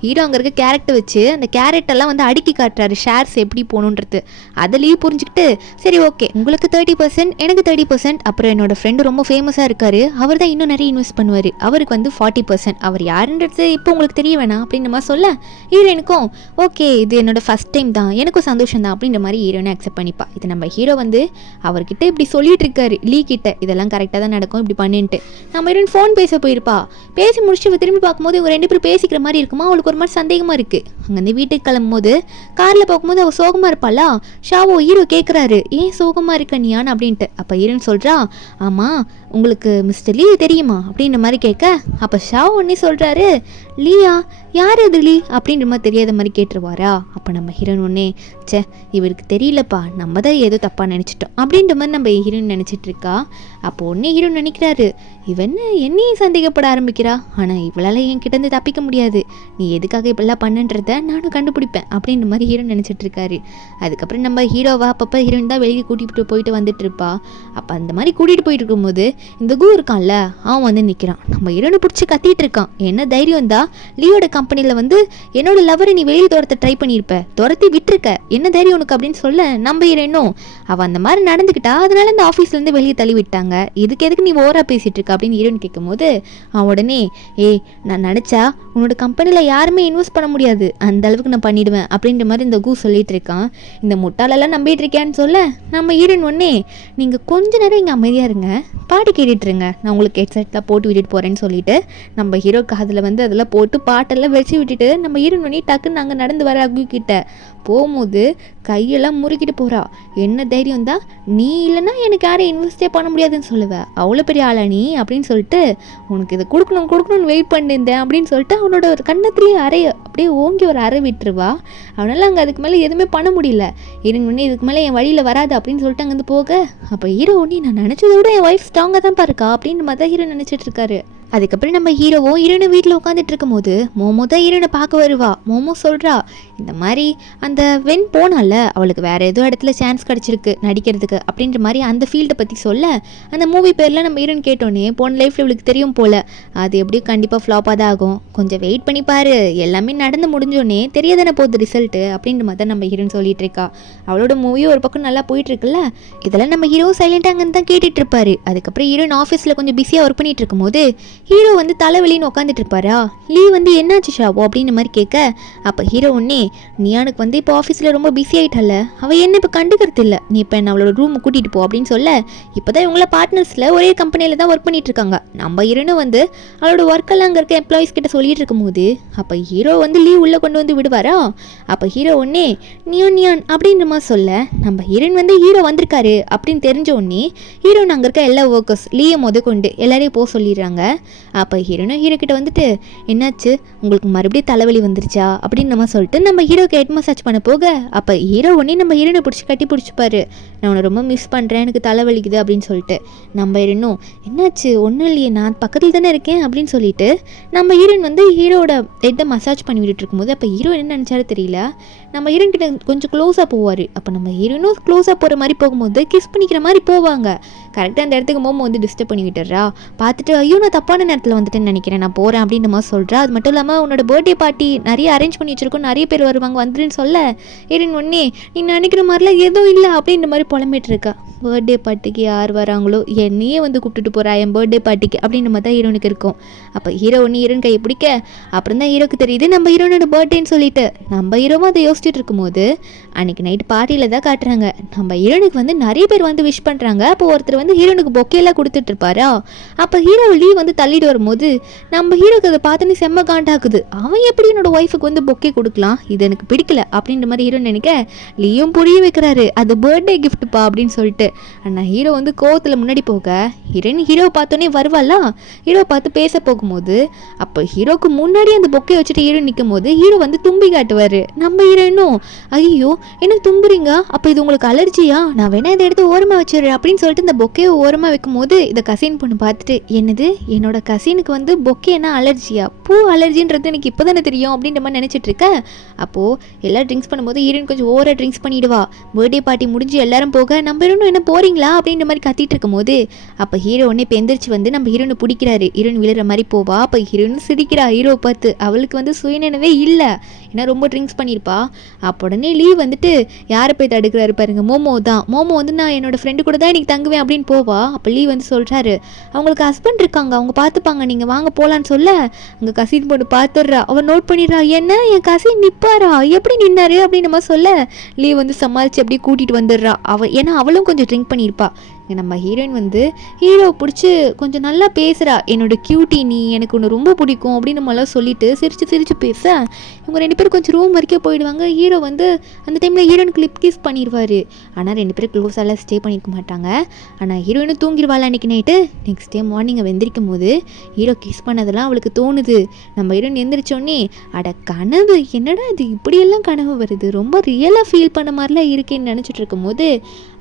ஹீரோ அங்கே இருக்க கேரக்டர் வச்சு அந்த கேரக்டர்லாம் வந்து அடுக்கி காட்டுறாரு ஷேர்ஸ் எப்படி போகணுன்றது. அதை லீவ் புரிஞ்சுக்கிட்டு சரி ஓகே உங்களுக்கு 30%, எனக்கு 30%, அப்புறம் என்னோட ஃப்ரெண்டு ரொம்ப ஃபேமஸாக இருக்காரு, அவர் தான் இன்னும் நிறைய இன்வெஸ்ட் பண்ணுவார், அவருக்கு வந்து 40%, அவர் யாருன்றது இப்போ உங்களுக்கு தெரிய வேணாம் அப்படின்ற மாதிரி சொல்ல ஹீரோனுக்கும் ஓகே இது என்னோட ஃபஸ்ட் டைம் தான், எனக்கும் சந்தோஷம் தான் அப்படின்ற மாதிரி ஹீரோனை அக்செப்ட் பண்ணிப்பா. இது நம்ம ஹீரோ வந்து அவர்கிட்ட இப்படி சொல்லிட்டு இருக்காரு லீ கிட்ட, இதெல்லாம் கரெக்டாக தான் நடக்கும் இப்படி பண்ணிட்டு. நம்ம ஹீரோயின் ஃபோன் பேச போயிருப்பா. பேசி முடிச்சு திரும்பி பார்க்கும்போது இவங்க 2 பேரும் பேசிக்கிற மாதிரி இருக்குமா, அவளுக்கு ஒரு மாதிரி சந்தேகமாக இருக்குது. அங்கேருந்து வீட்டுக்கு கிளம்பும் போது காரில் பார்க்கும்போது அவள் சோகமாக இருப்பாளா. ஷாவோ ஹீரோ கேட்குறாரு ஏன் சோகமாக இருக்க நீயான்னு அப்படின்ட்டு. அப்போ ஹீரோன்னு சொல்கிறா ஆமாம் உங்களுக்கு மிஸ்டர் லீ தெரியுமா அப்படின்ற மாதிரி கேட்க. அப்போ ஷாவோ ஒன்னே சொல்கிறாரு லீயா யார் அது லீ அப்படின்ற மாதிரி தெரியாத மாதிரி கேட்டுருவாரா. அப்போ நம்ம ஹீரோன் ஒன்னே சே இவருக்கு தெரியலப்பா, நம்ம தான் ஏதோ தப்பாக நினச்சிட்டோம் அப்படின்ற மாதிரி நம்ம ஹீரோயின் நினச்சிட்டு இருக்கா. அப்போ ஒன்னே ஹீரோன் நினைக்கிறாரு இவன் என்னையும் சந்தேகப்பட ஆரம்பிக்கிறா, ஆனால் இவளால் என் கிட்டேருந்து தப்பிக்க முடியாது, நீ எதுக்காக இப்படிலாம் பண்ணுன்றத நானும் கண்டுபிடிப்பேன் அப்படின்ற மாதிரி ஹீரோன் நினச்சிட்டு இருக்காரு. அதுக்கப்புறம் நம்ம ஹீரோவா அப்பப்போ ஹீரோயின் தான் வெளியே கூட்டிகிட்டு போயிட்டு வந்துட்டு இருப்பா. அப்போ அந்த மாதிரி கூட்டிகிட்டு போயிட்டு இருக்கும்போது இந்த கூ இருக்கான்ல அவன் வந்து நிற்கிறான். நம்ம ஹீரோனை பிடிச்சி கத்திட்டு இருக்கான். என்ன தைரியம் தான் லீவோட கம்பெனியில் வந்து என்னோட லவரை நீ வெளியே துரத்த ட்ரை பண்ணியிருப்ப, துரத்தி விட்டுருக்க, என்ன தைரியம் உனக்கு அப்படின்னு சொல்ல நம்ம ஹீரோனும் அவள் அந்த மாதிரி நடந்துக்கிட்டா அதனால இந்த ஆஃபீஸ்லேருந்து வெளியே தள்ளி விட்டாங்க, இதுக்கு எதுக்கு நீ ஓவரா பேசிகிட்டு இருக்க அப்படின்னு ஹீரோன் கேட்கும் போது அவன் உடனே நான் நினச்சா உன்னோட கம்பெனியில் யாருமே இன்வெஸ்ட் பண்ண முடியாது, அந்த அளவுக்கு நான் பண்ணிடுவேன் அப்படின்ற மாதிரி இந்த கூ சொல்லிட்டு இருக்கான். இந்த முட்டாளெல்லாம் நம்பிட்டு இருக்கேன்னு சொல்ல நம்ம ஹீரோயின் ஒன்னே நீங்கள் கொஞ்ச நேரம் இங்கே அமைதியாக இருங்க, பாட்டு கேட்டுட்ருங்க, நான் உங்களுக்கு ஹெட்செட்லாம் போட்டு விட்டுட்டு போகிறேன்னு சொல்லிட்டு நம்ம ஹீரோ காதில் வந்து அதெல்லாம் போட்டு பாட்டெல்லாம் வச்சு விட்டுட்டு நம்ம ஹீரோயின் பண்ணி டக்குன்னு நாங்கள் நடந்து வர அகு கிட்ட போகும்போது கையெல்லாம் முறுக்கிட்டு போகிறா. என்ன தைரியம் தான் நீ இல்லைன்னா எனக்கு யாரும் இன்வெஸ்டே பண்ண முடியாதுன்னு சொல்லுவேன், அவ்வளோ பெரிய ஆளா நீ அப்படின்னு சொல்லிட்டு உனக்கு இதை கொடுக்கணும்னு வெயிட் பண்ணியிருந்தேன் அப்படின்னு சொல்லிட்டு அவனோட ஒரு கண்ணத்துலேயே அப்படியே ஓங்கி ஒரு அறை விட்டுருவா. அவனால் அங்கே அதுக்கு மேலே எதுவுமே பண்ண முடியல. ஹீரோயின் இதுக்கு மேலே என் வழியில் வராது அப்படின்னு சொல்லிட்டு அங்கேருந்து போக அப்போ ஹீரோ ஒன்னி நான் நினச்சதை விட என் ஒய்ஃப் ஸ்ட்ராங்காக தான் பாருக்கா அப்படின்னு மாதிரி தான் ஹீரோ நினச்சிட்டு இருக்காரு. அதுக்கப்புறம் நம்ம ஹீரோவும் ஹீரோனை வீட்டில் உட்காந்துட்டு இருக்கும் போது மோமோ தான் ஹீரோனை பார்க்க வருவா. மோமோ சொல்கிறா இந்த மாதிரி அந்த வெண் போனால அவளுக்கு வேறு ஏதோ இடத்துல சான்ஸ் கிடச்சிருக்கு நடிக்கிறதுக்கு அப்படின்ற மாதிரி அந்த ஃபீல்டை பற்றி சொல்ல அந்த மூவி பேரில் நம்ம ஹீரோன் கேட்டோன்னே போன லைஃப்பில் இவளுக்கு தெரியும் போல், அது எப்படியும் கண்டிப்பாக ஃப்ளாப்பாக தான் ஆகும், கொஞ்சம் வெயிட் பண்ணி பாரு, எல்லாமே நடந்து முடிஞ்சோடனே தெரியாதானே போகுது ரிசல்ட்டு அப்படின்ற மாதிரி தான் நம்ம ஹீரோன் சொல்லிட்டு இருக்கா. அவளோட மூவியும் ஒரு பக்கம் நல்லா போயிட்டுருக்குல்ல. இதெல்லாம் நம்ம ஹீரோ சைலண்டாக அங்கே தான் கேட்டுட்டு இருப்பாரு. அதுக்கப்புறம் ஹீரோயின் ஆஃபீஸில் கொஞ்சம் பிஸியாக ஒர்க் பண்ணிட்டு இருக்கும்போது ஹீரோ வந்து தலைவலின்னு உட்காந்துட்டு இருப்பாரா. லீ வந்து என்னாச்சு ஷாவோ அப்படின்ற மாதிரி கேட்க அப்போ ஹீரோ ஒன்னே நீயானுக்கு வந்து இப்போ ஆஃபீஸில் ரொம்ப பிஸி ஆகிட்டால, அவள் என்ன இப்போ கண்டுக்கிறது இல்லை, நீ இப்போ என்ன அவளோட ரூமுக்கு கூட்டிகிட்டு போ அப்படின்னு சொல்ல இப்போ தான் இவங்கள பார்ட்னர்ஸில் ஒரே கம்பெனியில் தான் ஒர்க் பண்ணிட்டு இருக்காங்க. நம்ம ஹீரோனும் வந்து அவளோட ஒர்க்கெல்லாம் அங்கே இருக்க எம்ப்ளாயிஸ் கிட்ட சொல்லிட்டு இருக்கும்போது அப்போ ஹீரோ வந்து லீவ் உள்ளே கொண்டு வந்து விடுவாரா. அப்போ ஹீரோ ஒன்னே நியான் அப்படின்ற மாதிரி சொல்ல நம்ம ஹீரோயின் வந்து ஹீரோ வந்திருக்காரு அப்படின்னு தெரிஞ்ச உடனே ஹீரோன் அங்கே இருக்க எல்லா ஒர்க்கர்ஸ் லீயை கொண்டு எல்லாரையும் போக சொல்லிடுறாங்க. அப்போ ஹீரோனும் ஹீரோ கிட்ட வந்துட்டு என்னாச்சு உங்களுக்கு மறுபடியும் தலைவலி வந்துருச்சா அப்படின்னு நம்ம சொல்லிட்டு நம்ம ஹீரோக்கு ஹெட் மசாஜ் பண்ண போக அப்போ ஹீரோ உடனே நம்ம ஹீரோனை பிடிச்சி கட்டி பிடிச்சிப்பாரு. நான் உன்னை ரொம்ப மிஸ் பண்ணுறேன், எனக்கு தலைவலிக்குது அப்படின்னு சொல்லிட்டு. நம்ம ஹீரோனும் என்னாச்சு ஒன்றும் இல்லையே நான் பக்கத்தில் தானே இருக்கேன் அப்படின்னு சொல்லிட்டு நம்ம ஹீரோயின் வந்து ஹீரோட ஹெட்டை மசாஜ் பண்ணி விட்டுட்டு இருக்கும்போது அப்போ ஹீரோ என்ன நினச்சாரு தெரியல, நம்ம ஹீரோயின் கிட்ட கொஞ்சம் க்ளோஸாக போவார். அப்போ நம்ம ஹீரோனும் க்ளோஸாக போகிற மாதிரி போகும்போது கிஸ் பண்ணிக்கிற மாதிரி போவாங்க. கரெக்டாக அந்த இடத்துக்கு மோமோ வந்து டிஸ்டர்ப் பண்ணி விட்டுறா. பார்த்துட்டு ஐயோ நான் தப்பான நேரத்தில் வந்துட்டேன்னு நினைக்கிறேன், நான் போகிறேன் அப்படின்ற மாதிரி சொல்கிறா. அது மட்டும் இல்லாமல் உன்னோட பர்த்டே பார்ட்டி நிறைய அரேஞ்ச் பண்ணி வச்சிருக்கோம், நிறைய பேர் வருவாங்க வந்துருன்னு சொல்ல ஹீரோயின் ஒன்னே நீ நினைக்கிற மாதிரிலாம் எதுவும் இல்லை அப்படின்ற மாதிரி புலம்பிட்டு இருக்கா. பர்த்டே பார்ட்டிக்கு யார் வராங்களோ என்னையே வந்து கூப்பிட்டுட்டு போகிறா என் பர்த்டே பார்ட்டிக்கு அப்படின்ற மாதிரி தான் ஹீரோனுக்கு இருக்கும். அப்போ ஹீரோ ஒன்று ஹீரோன் கையை பிடிக்க அப்புறம் தான் ஹீரோக்கு தெரியுது நம்ம ஹீரோனோட பர்த்டேன்னு சொல்லிட்டு. நம்ம ஹீரோவும் அதை யோசிச்சுட்டு இருக்கும்போது அன்றைக்கி நைட் பார்ட்டியில் தான் காட்டுறாங்க நம்ம ஹீரோனுக்கு வந்து நிறைய பேர் வந்து விஷ் பண்ணுறாங்க. அப்போ ஒருத்தர் வந்து ஹீரோனுக்கு பொக்கேலாம் கொடுத்துட்டு இருப்பாரா. அப்போ ஹீரோ லீவ் வந்து தள்ளிட்டு வரும்போது நம்ம ஹீரோக்கு அதை பார்த்தோன்னே செம்ம காண்டாக்குது. அவன் எப்படி என்னோட ஒய்ஃபுக்கு வந்து பொக்கே கொடுக்கலாம், இது எனக்கு பிடிக்கல அப்படின்ற மாதிரி ஹீரோ நினைக்க லீயும் புரிய வைக்கிறாரு அது பர்த்டே கிஃப்ட்டுப்பா அப்படின்னு சொல்லிட்டு. ஆனால் ஹீரோ வந்து கோவத்தில் முன்னாடி போக ஹீரோவை பார்த்தோன்னே வருவாளா. ஹீரோ பார்த்து பேச போகும்போது அப்போ ஹீரோக்கு முன்னாடி அந்த பொக்கே வச்சுட்டு ஹீரோ நிற்கும் போது ஹீரோ வந்து தும்பி காட்டுவார். நம்ம ஹீரோனும் ஐயோ என்ன தும்புறீங்க, அப்போ இது உங்களுக்கு அலர்ஜியா, நான் வேணா இதை எடுத்து ஓரமாக வச்சிடுறேன் அப்படின்னு சொல்லிட்டு இந்த பொக்கையை ஓரமாக வைக்கும் போது இதை கசின் பொண்ணு பார்த்துட்டு என்னது என்னோட கசினுக்கு வந்து பொக்கேனா அலர்ஜியா, பூ அலர்ஜின்றது எனக்கு இப்போ தானே தெரியும் அப்படின்ற மாதிரி நினச்சிட்டு இருக்க. அப்போது எல்லாம் ட்ரிங்க்ஸ் பண்ணும்போது ஹீரோயின் கொஞ்சம் ஓவராக ட்ரிங்க்ஸ் பண்ணிடுவா. பர்த்டே பார்ட்டி முடிஞ்சு எல்லாரும் போக நம்ம ஹீரோனும் என்ன போறீங்களா அப்படின்ற மாதிரி கத்திட்டு இருக்கும் போது அப்போ ஹீரோ உடனே எந்திரிச்சு வந்து நம்ம ஹீரோனை பிடிக்கிறாரு. ஹீரோயின் விழுற மாதிரி போவா. அப்போ ஹீரோனும் சிரிக்கிறா ஹீரோ பார்த்து. அவளுக்கு வந்து சுயநினைவே இல்லை, ஏன்னா ரொம்ப ட்ரிங்க்ஸ் பண்ணியிருப்பா. அப்போ உடனே லீவ் வந்துட்டு யாரை போய் தடுக்கிறாரு பாருங்க, மோமோ தான். மோமோ வந்து நான் என்னோட ஃப்ரெண்டு கூட தான் இன்னைக்கு தங்குவேன் அப்படின்னு போவா. அப்போ லீவ் வந்து சொல்கிறாரு அவங்களுக்கு ஹஸ்பண்ட் இருக்காங்க, அவங்க பார்த்துப்பாங்க, நீங்கள் வாங்க போகலான்னு சொல்ல அங்கே கசின் பொண்ணு பார்த்துடுறா. அவன் நோட் பண்ணிடுறா என்ன என் கசின் நிற்பாரா எப்படி நின்னாரு அப்படின்னு நம்ம சொல்ல லீவ் வந்து சமாளித்து அப்படியே கூட்டிகிட்டு வந்துடுறா. ஏன்னா அவளும் கொஞ்சம் ட்ரிங்க் பண்ணியிருப்பா. நம்ம ஹீரோயின் வந்து ஹீரோ பிடிச்சி கொஞ்சம் நல்லா பேசுகிறா, என்னோட கியூட்டி நீ எனக்கு ஒன்று ரொம்ப பிடிக்கும் அப்படின்னு நம்மளாம் சொல்லிட்டு சிரித்து சிரித்து பேச இவங்க ரெண்டு பேரும் கொஞ்சம் ரூம் வரைக்கும் போயிடுவாங்க. ஹீரோ வந்து அந்த டைமில் ஹீரோனுக்கு லிப் கிஸ் பண்ணிடுவார். ஆனால் ரெண்டு பேரும் க்ளோஸாலாம் ஸ்டே பண்ணியிருக்க மாட்டாங்க. ஆனால் ஹீரோயினும் தூங்கிடுவாள் அன்றைக்கி நைட்டு. நெக்ஸ்ட் டே மார்னிங் வெந்திரிக்கும் போது ஹீரோ கிஸ் பண்ணதெல்லாம் அவளுக்கு தோணுது. நம்ம ஹீரோயின் எந்திரிச்சோடனே அட கனவு என்னடா இது இப்படியெல்லாம் கனவு வருது, ரொம்ப ரியலாக ஃபீல் பண்ண மாதிரிலாம் இருக்கேன்னு நினச்சிட்டு இருக்கும் போது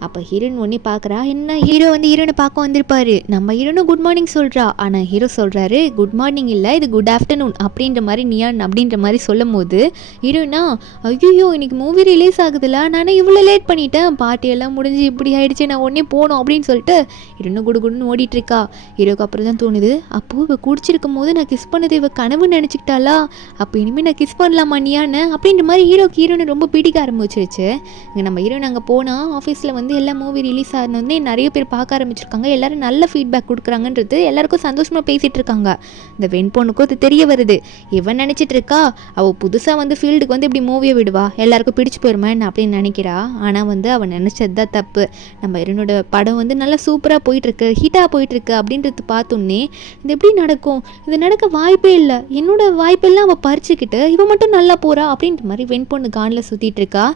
அப்போ ஹீரோயின் ஒன்றே பார்க்குறா. என்ன ஹீரோ வந்து ஹீரோனை பார்க்க வந்திருப்பாரு. நம்ம ஹீரோனும் குட் மார்னிங் சொல்கிறா. ஆனால் ஹீரோ சொல்கிறாரு குட் மார்னிங் இல்லை இது குட் ஆஃப்டர்நூன் அப்படின்ற மாதிரி நியான் அப்படின்ற மாதிரி சொல்லும் போது ஹீரோனா ஐயோ இன்னைக்கு மூவி ரிலீஸ் ஆகுதுல்ல, நானே இவ்வளோ லேட் பண்ணிட்டேன், பார்ட்டியெல்லாம் முடிஞ்சு இப்படி ஆகிடுச்சு, நான் உடனே போகணும் அப்படின்னு சொல்லிட்டு ஹீரோனும் குடுன்னு ஓடிட்டுருக்கா. ஹீரோக்கு அப்புறம் தான் தோணுது அப்போது இவ குடிச்சிருக்கும் போது நான் கிஸ் பண்ணது இவ கனவு நினச்சிக்கிட்டாளா, அப்போ இனிமேல் நான் கிஸ் பண்ணலாமா நியான்னு அப்படின்ற மாதிரி ஹீரோனை ரொம்ப பிடிக்க ஆரம்பிச்சிருச்சு. இங்கே நம்ம ஹீரோன் அங்கே போனால் ஆஃபீஸில் வந்து எல்லா மூவி ரிலீஸ் ஆனோடனே நிறைய பேர் பார்க்க ஆரம்பிச்சிருக்காங்க. எல்லாரும் நல்ல ஃபீட்பேக் கொடுக்குறாங்கன்றது எல்லாருக்கும் சந்தோஷமாக பேசிகிட்டு இருக்காங்க. இந்த வெண் பொண்ணுக்கும் அது தெரிய வருது. இவன் நினச்சிட்டு இருக்கா அவள் புதுசாக வந்து ஃபீல்டுக்கு வந்து இப்படி மூவியை விடுவா, எல்லாருக்கும் பிடிச்சி போயிருமேன்னு அப்படின்னு நினைக்கிறா. ஆனால் வந்து அவன் நினச்சது தான் தப்பு. நம்ம என்னோட படம் வந்து நல்லா சூப்பராக போயிட்டுருக்கு, ஹீட்டாக போயிட்டுருக்கு அப்படின்றது பார்த்தோன்னே இது எப்படி நடக்கும், இது நடக்க வாய்ப்பே இல்லை, என்னோட வாய்ப்பெல்லாம் அவள் பறிச்சுக்கிட்டு இவன் மட்டும் நல்லா போகிறா அப்படின்ற மாதிரி வெண் பொண்ணு கானில் சுற்றிட்டு இருக்கா.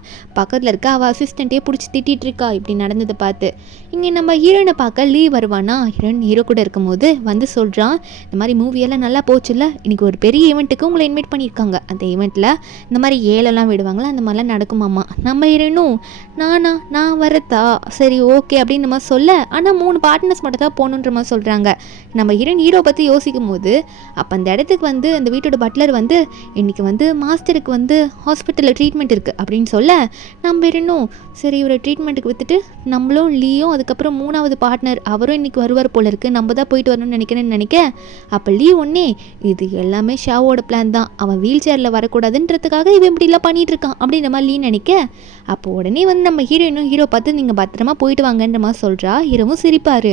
பக்கத்தில் இருக்க அவள் அசிஸ்டண்ட்டே பிடிச்சி திட்டிகிட்டு இருக்கா இப்படி நடந்ததை பார்த்து. இங்கே நம்ம ஹீரோயினை பார்க்க லீவ் வருவானா. ஹீரோ கூட இருக்கும்போது வந்து சொல்கிறான் இந்த மாதிரி மூவியெல்லாம் நல்லா போச்சுல்ல, இன்றைக்கி ஒரு பெரிய ஈவெண்ட்டுக்கு உங்களை இன்வைட் பண்ணியிருக்காங்க, அந்த ஈவெண்ட்டில் இந்த மாதிரி ஏலெல்லாம் விடுவாங்களா அந்த மாதிரிலாம் நடக்குமாம்மா. நம்ம ஹீரோயினும் நான் வரத்தா சரி ஓகே அப்படின்னு நம்ம சொல்ல ஆனால் 3 பார்ட்னர்ஸ் மட்டும் தான் போகணுன்ற மாதிரி சொல்கிறாங்க. நம்ம ஹீரோ பற்றி யோசிக்கும் போது அப்போ அந்த இடத்துக்கு வந்து அந்த வீட்டோட பட்லர் வந்து இன்றைக்கி வந்து மாஸ்டருக்கு வந்து ஹாஸ்பிட்டலில் ட்ரீட்மெண்ட் இருக்குது அப்படின்னு சொல்ல நம்ம ஹீரோயினும் சரி இவரை ட்ரீட்மெண்ட்டுக்கு விட்டுட்டு நம்மளும் லீயும் அதுக்கப்புறம் 3வது பார்ட்னர் அவரும் இன்றைக்கி வருவார் போல இருக்குது, நம்ம தான் போயிட்டு வரணும்னு நினைக்க அப்போ லீ ஒன்னே இது எல்லாமே ஷாவோட பிளான் தான், அவன் வீல் சேரில் வரக்கூடாதுன்றதுக்காக இவன் இப்படிலாம் பண்ணிகிட்டு இருக்கான் அப்படின்ற மாதிரி லீ நினைக்க அப்போ உடனே வந்து நம்ம ஹீரோ பார்த்து நீங்கள் பத்திரமா போயிட்டு வாங்கன்ற மாதிரி சொல்கிறா. ஹீரோவும் சிரிப்பார்.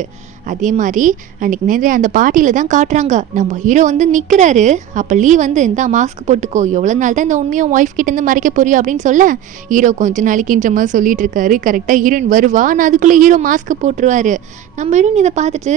அதே மாதிரி அன்றைக்கி நேரம் அந்த பார்ட்டியில் தான் காட்டுறாங்க நம்ம ஹீரோ வந்து நிற்கிறாரு. அப்போ லீ வந்து இந்த மாஸ்க் போட்டுக்கோ, எவ்வளோ நாள் தான் இந்த உண்மையை ஒய்ஃப் கிட்டேருந்து மறைக்க போறியோ அப்படின்னு சொல்ல ஹீரோ கொஞ்ச நாளைக்குன்ற மாதிரி சொல்லிட்டு இருக்காரு. கரெக்டாக ஹீரோயின் வருவா, ஆனால் அதுக்குள்ளே ஹீரோ மாஸ்க் போட்டுருவாரு. நம்ம ஹீரோயின் இதை பார்த்துட்டு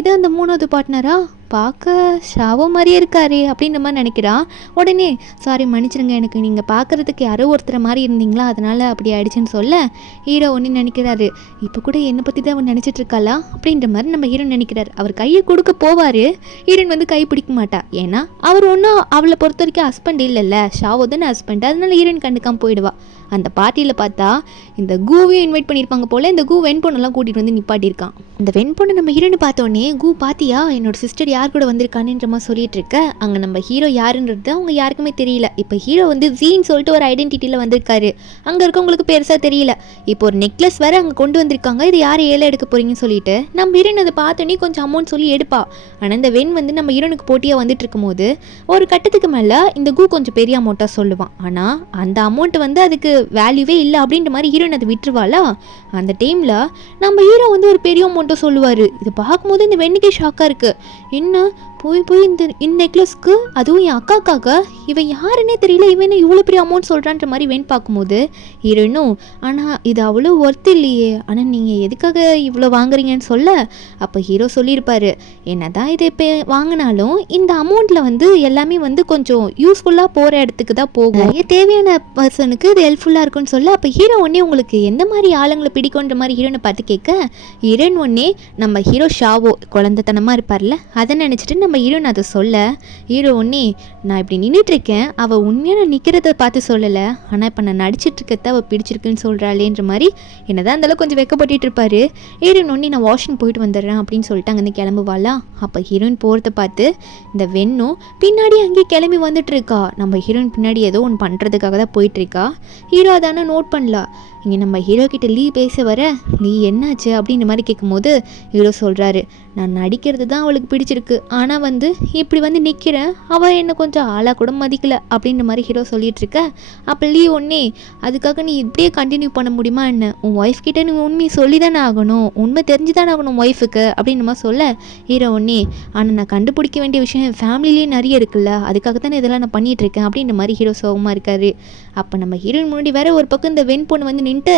இது அந்த 3வது பார்ட்னரா பார்க்க ஷாவோ மாதிரியே இருக்காரு அப்படின்ற மாதிரி நினைக்கிறான். உடனே சாரி மன்னிச்சிருங்க, எனக்கு நீங்கள் பார்க்குறதுக்கு யாரோ ஒருத்தரை மாதிரி இருந்தீங்களா, அதனால் அப்படி ஆயிடுச்சுன்னு சொல்ல ஹீரோ ஒன்று நினைக்கிறாரு, இப்போ கூட என்னை பற்றி தான் அவன் நினச்சிட்டு இருக்காளா அப்படின்ற மாதிரி நம்ம ஹீரோ நினைக்கிறார். அவர் கையை கொடுக்க போவார், ஹீரோயின் வந்து கை பிடிக்க மாட்டா. ஏன்னா அவர் ஒன்றும் அவளை பொறுத்த வரைக்கும் ஹஸ்பண்ட் இல்லைல்ல, ஷாவோ தானே ஹஸ்பண்ட், அதனால ஹீரோயின் கண்டுக்காம போயிடுவா. அந்த பார்ட்டியில் பார்த்தா இந்த கூவையும் இன்வைட் பண்ணியிருப்பாங்க போல். இந்த கூ வெண்பொண்ணெல்லாம் கூட்டிகிட்டு வந்து நிப்பாட்டியிருக்கான். இந்த வெண்பொண்ணு நம்ம ஹீரோன்னு பார்த்தோன்னே, கூ பார்த்தியா என்னோட சிஸ்டர் யார் கூட வந்திருக்கானுன்ற மாதிரி சொல்லிட்டு இருக்க. அங்கே நம்ம ஹீரோ யாருன்றது அவங்க யாருக்குமே தெரியல. இப்போ ஹீரோ வந்து ஜீன்னு சொல்லிட்டு ஒரு ஐடென்டிட்டியில் வந்திருக்காரு. அங்கே இருக்கவங்களுக்கு பெருசாக தெரியல. இப்போ ஒரு நெக்லஸ் வேறு அங்கே கொண்டு வந்திருக்காங்க, இது யார் ஏழை எடுக்க போகிறீங்கன்னு சொல்லிட்டு நம்ம ஹீரோன் அதை பார்த்தோன்னே கொஞ்சம் அமௌண்ட் சொல்லி எடுப்பா. ஆனால் இந்த வெண் வந்து நம்ம ஹீரோனுக்கு போட்டியாக வந்துட்டு இருக்கும்போது ஒரு கட்டத்துக்கு மேலே இந்த கூ கொஞ்சம் பெரிய அமௌண்ட்டாக சொல்லுவான். ஆனால் அந்த அமௌண்ட் வந்து அதுக்கு வேல்யூவே இல்லை அப்படின்ற மாதிரி ஹீரோயின் அதை விட்டுருவாளா. அந்த டைமில் நம்ம ஹீரோ வந்து ஒரு பெரிய அமௌண்ட்டை சொல்லுவார். இதை பார்க்கும்போது இந்த வெண்ணிக்கே ஷாக்காக இருக்குது. என்ன போய் இந்த நெக்லஸ்க்கு, அதுவும் என் அக்காக்காக, இவன் யாருன்னே தெரியல, இவன் இவ்வளோ பெரிய அமௌண்ட் சொல்கிறான்ற மாதிரி வென் பார்க்கும்போது ஹீரோயினும், ஆனால் இது அவ்வளோ ஒர்த் இல்லையே, ஆனால் நீங்கள் எதுக்காக இவ்வளோ வாங்குறீங்கன்னு சொல்ல அப்போ ஹீரோ சொல்லியிருப்பார், என்ன தான் இது இப்போ வாங்கினாலும் இந்த அமௌண்ட்டில் வந்து எல்லாமே வந்து கொஞ்சம் யூஸ்ஃபுல்லாக போகிற இடத்துக்கு தான் போகும், நிறைய தேவையான பர்சனுக்கு இது ஹெல்ப்ஃபுல்லாக இருக்குன்னு சொல்ல அப்போ ஹீரோ ஒன்னே உங்களுக்கு எந்த மாதிரி ஆளுங்களை பிடிக்குன்ற மாதிரி ஹீரோனை பார்த்து கேட்க ஹீரோயின் ஒன்னே நம்ம ஹீரோ ஷாவோ குழந்தைத்தனமாக இருப்பார்ல அதை நினச்சிட்டு நம்ம ஹீரோன் அதை சொல்ல ஹீரோ ஒன்னே நான் இப்படி நின்றுட்டுருக்கேன், அவள் உண்மையாக நான் நிற்கிறத பார்த்து சொல்லலை, ஆனால் இப்போ நான் நடிச்சிட்ருக்கத அவள் பிடிச்சிருக்குன்னு சொல்கிறாளேன்ற மாதிரி என்னதான் இருந்தாலும் கொஞ்சம் வெக்கப்பட்டு இருப்பார். ஹீரோயின் ஒன்னே நான் வாஷிங் போயிட்டு வந்துடுறேன் அப்படின்னு சொல்லிட்டு அங்கேருந்து கிளம்புவாளா. அப்போ ஹீரோயின் போகிறத பார்த்து இந்த வெண்ணும் பின்னாடி அங்கேயே கிளம்பி வந்துட்டு இருக்கா. நம்ம ஹீரோயின் பின்னாடி ஏதோ ஒன்று பண்ணுறதுக்காக தான் போயிட்டுருக்கா. ஹீரோ அதானே நோட் பண்ணலாம். இங்கே நம்ம ஹீரோ கிட்ட லீ பேச வர லீ என்னாச்சு அப்படின்ற மாதிரி கேட்கும்போது ஹீரோ சொல்கிறாரு, நான் நடிக்கிறது தான் அவளுக்கு பிடிச்சிருக்கு, ஆனால் வந்து இப்படி வந்து நிற்கிறேன், அவள் என்னை கொஞ்சம் ஆளாக கூட மதிக்கலை அப்படின்ற மாதிரி ஹீரோ சொல்லிகிட்ருக்க. அப்போ லீ ஒன்னே அதுக்காக நீ இப்படியே கண்டினியூ பண்ண முடியுமா என்ன, உன் ஒய்ஃப் கிட்டே நீ உண்மையை சொல்லி தானே ஆகணும், உண்மை தெரிஞ்சு தானே ஆகணும் ஒய்ஃபுக்கு அப்படின்ற மாதிரி சொல்ல ஹீரோ ஒன்னே ஆனால் நான் கண்டுபிடிக்க வேண்டிய விஷயம் என் ஃபேமிலிலேயே நிறைய இருக்குல்ல, அதுக்காக தானே இதெல்லாம் நான் பண்ணிகிட்ருக்கேன் அப்படின்ற மாதிரி ஹீரோ சோகமாக இருக்காரு. அப்போ நம்ம ஹீரோயின் முன்னாடி வேற ஒரு பக்கம் இந்த வெண் பொண்ணு வந்து நின்ட்டு,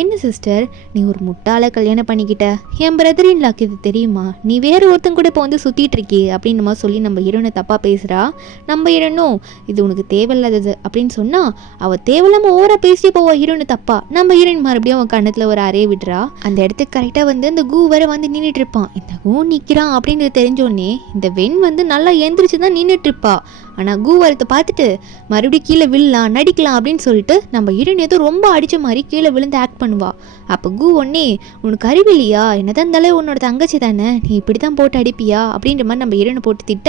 என்ன சிஸ்டர் நீ ஒரு முட்டாளை கல்யாணம் பண்ணிக்கிட்ட, என் பிரதரின் லாக்கு இது தெரியுமா, நீ வேறு ஒருத்தன் கூட இப்போ வந்து சுற்றிட்டு இருக்கே அப்படின்னு மாதிரி சொல்லி நம்ம ஹீரோனை தப்பாக பேசுகிறா. நம்ம ஹீரோனும் இது உனக்கு தேவையில்லாதது அப்படின்னு சொன்னால் அவள் தேவையில்லாமல் ஓவராக பேசிட்டு போவா ஹீரோனு தப்பா. நம்ம ஹீரோயின் மறுபடியும் அவன் கண்ணத்தில் ஒரு அறைய விடுறா. அந்த இடத்துக்கு கரெக்டாக வந்து அந்த கூ வேற வந்து நின்றுட்டு இருப்பான். இந்த கூ நிற்கிறான் அப்படின்றது தெரிஞ்சோடனே இந்த வெண் வந்து நல்லா எழுந்திரிச்சு தான் நின்றுட்டு இருப்பா. ஆனால் கூ வரத்தை பார்த்துட்டு மறுபடியும் கீழே விழலாம் நடிக்கலாம் அப்படின்னு சொல்லிட்டு நம்ம ஹீரோயின் ஏதோ ரொம்ப அடித்த மாதிரி கீழே விழுந்து ஆக்ட் பண்ணுவா. அப்போ கூ ஒன்னே உனக்கு அறிவில்லையா, என்னதான் இருந்தாலும் உன்னோட தங்கச்சி தானே, நீ இப்படி தான் போட்டு அடிப்பியா அப்படின்ற மாதிரி நம்ம ஹீரோனை போட்டு திட்ட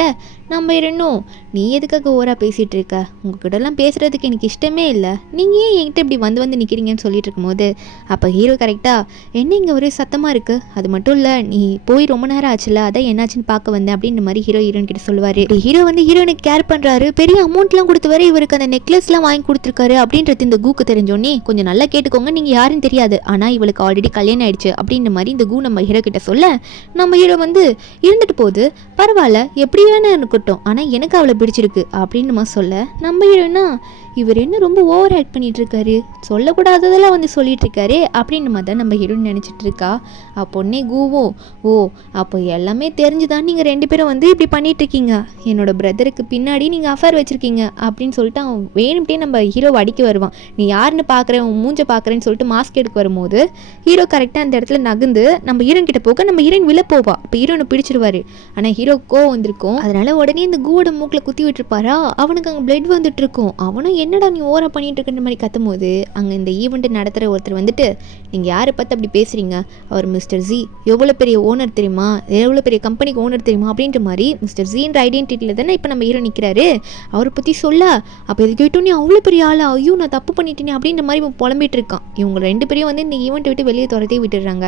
நம்ம ஹீரோனும், நீ எதுக்காக ஓவராக பேசிகிட்டு இருக்க, உங்ககிட்டலாம் பேசுகிறதுக்கு எனக்கு இஷ்டமே இல்லை, நீங்கள் ஏன் என்கிட்ட இப்படி வந்து நிற்கிறீங்கன்னு சொல்லிட்டு இருக்கும்போது அப்போ ஹீரோ கரெக்டாக என்ன இங்கே ஒரே சத்தமாக இருக்குது, அது மட்டும் இல்லை நீ போய் ரொம்ப நேரம் ஆச்சுல, அதான் என்னாச்சுன்னு பார்க்க வந்தேன் அப்படின்ற மாதிரி ஹீரோயின் கிட்ட சொல்லுவார். ஹீரோ வந்து ஹீரோனுக்கு கேர் பண்ணுறாரு, பெரிய அமௌண்ட்லாம் கொடுத்து வர இவருக்கு அந்த நெக்லஸ்லாம் வாங்கி கொடுத்துருக்காரு அப்படின்றது இந்த கூக்கு தெரிஞ்சோடனே கொஞ்சம் நல்லா கேட்டுக்கோங்க, நீங்கள் யாருன்னு தெரியாது, ஆனால் இவளுக்கு ஆல்ரெடி கல்யாணம் ஆயிடுச்சு அப்படின்ற மாதிரி இந்த கூ நம்ம ஹீரோ கிட்ட சொல்ல நம்ம ஹீரோ வந்து இருந்துட்டு போகுது, பரவாயில்ல எப்படியான இருக்கட்டும், ஆனால் எனக்கு அவளை பிடிச்சிருக்கு அப்படின்னு நம்ம சொல்ல நம்ம ஹீரோனா இவர் என்ன ரொம்ப ஓவர் ஆக்ட் பண்ணிட்டு இருக்காரு, சொல்லக்கூடாததெல்லாம் வந்து சொல்லிட்டு இருக்காரு அப்படின்னு மாதிரி தான் நம்ம ஹீரோயின் நினச்சிட்டு இருக்கா. அப்போன்னே கூவோ ஓ அப்போ எல்லாமே தெரிஞ்சுதான் நீங்கள் ரெண்டு பேரும் வந்து இப்படி பண்ணிட்டு இருக்கீங்க, என்னோட பிரதருக்கு பின்னாடி நீங்கள் அஃபேர் வச்சுருக்கீங்க அப்படின்னு சொல்லிட்டு அவன் வேணும்ட்டே நம்ம ஹீரோவை அடிக்க வருவான். நீ யாருன்னு பார்க்குறேன் உன் மூஞ்ச பார்க்குறேன்னு சொல்லிட்டு மாஸ்க் எடுக்க வரும்போது ஹீரோ கரெக்டாக அந்த இடத்துல நகர்ந்து நம்ம ஹீரோயின் கிட்ட போக நம்ம ஹீரோயின் விழ போவா. இப்போ ஹீரோனை பிடிச்சிருவாரு, ஆனால் ஹீரோ கோவம் வந்திருக்கும், அதனால உடனே இந்த கூவோட மூக்கில் குத்தி விட்டுருப்பாரா, அவனுக்கு அங்கே பிளட் வந்துட்டு இருக்கும். அவனும் என்னடா நீ ஓவரா பண்ணிட்டு இருக்கின்ற மாதிரி கத்தும் போது அங்கே இந்த ஈவெண்ட் நடத்துகிற ஒருத்தர் வந்துட்டு நீங்கள் யாரை பார்த்து அப்படி பேசுகிறீங்க, அவர் மிஸ்டர் ஜி எவ்வளோ பெரிய ஓனர் தெரியுமா, எவ்வளோ பெரிய கம்பெனிக்கு ஓனர் தெரியுமா அப்படின்ற மாதிரி மிஸ்டர் ஜீன்ற ஐடென்டிட்டியில் தானே இப்போ நம்ம ஹீரோ நிற்கிறாரு, அவரை பற்றி சொல்ல அப்போ இது கேட்டோன்னே அவ்வளோ பெரிய ஆளா, ஐயோ நான் தப்பு பண்ணிட்டேனே அப்படின்ற மாதிரி இவன் புலம்பிட்டு இருக்கான். இவங்க ரெண்டு பேரும் வந்து இந்த ஈவெண்ட்டை விட்டு வெளியே துரத்தே விட்டுடுறாங்க.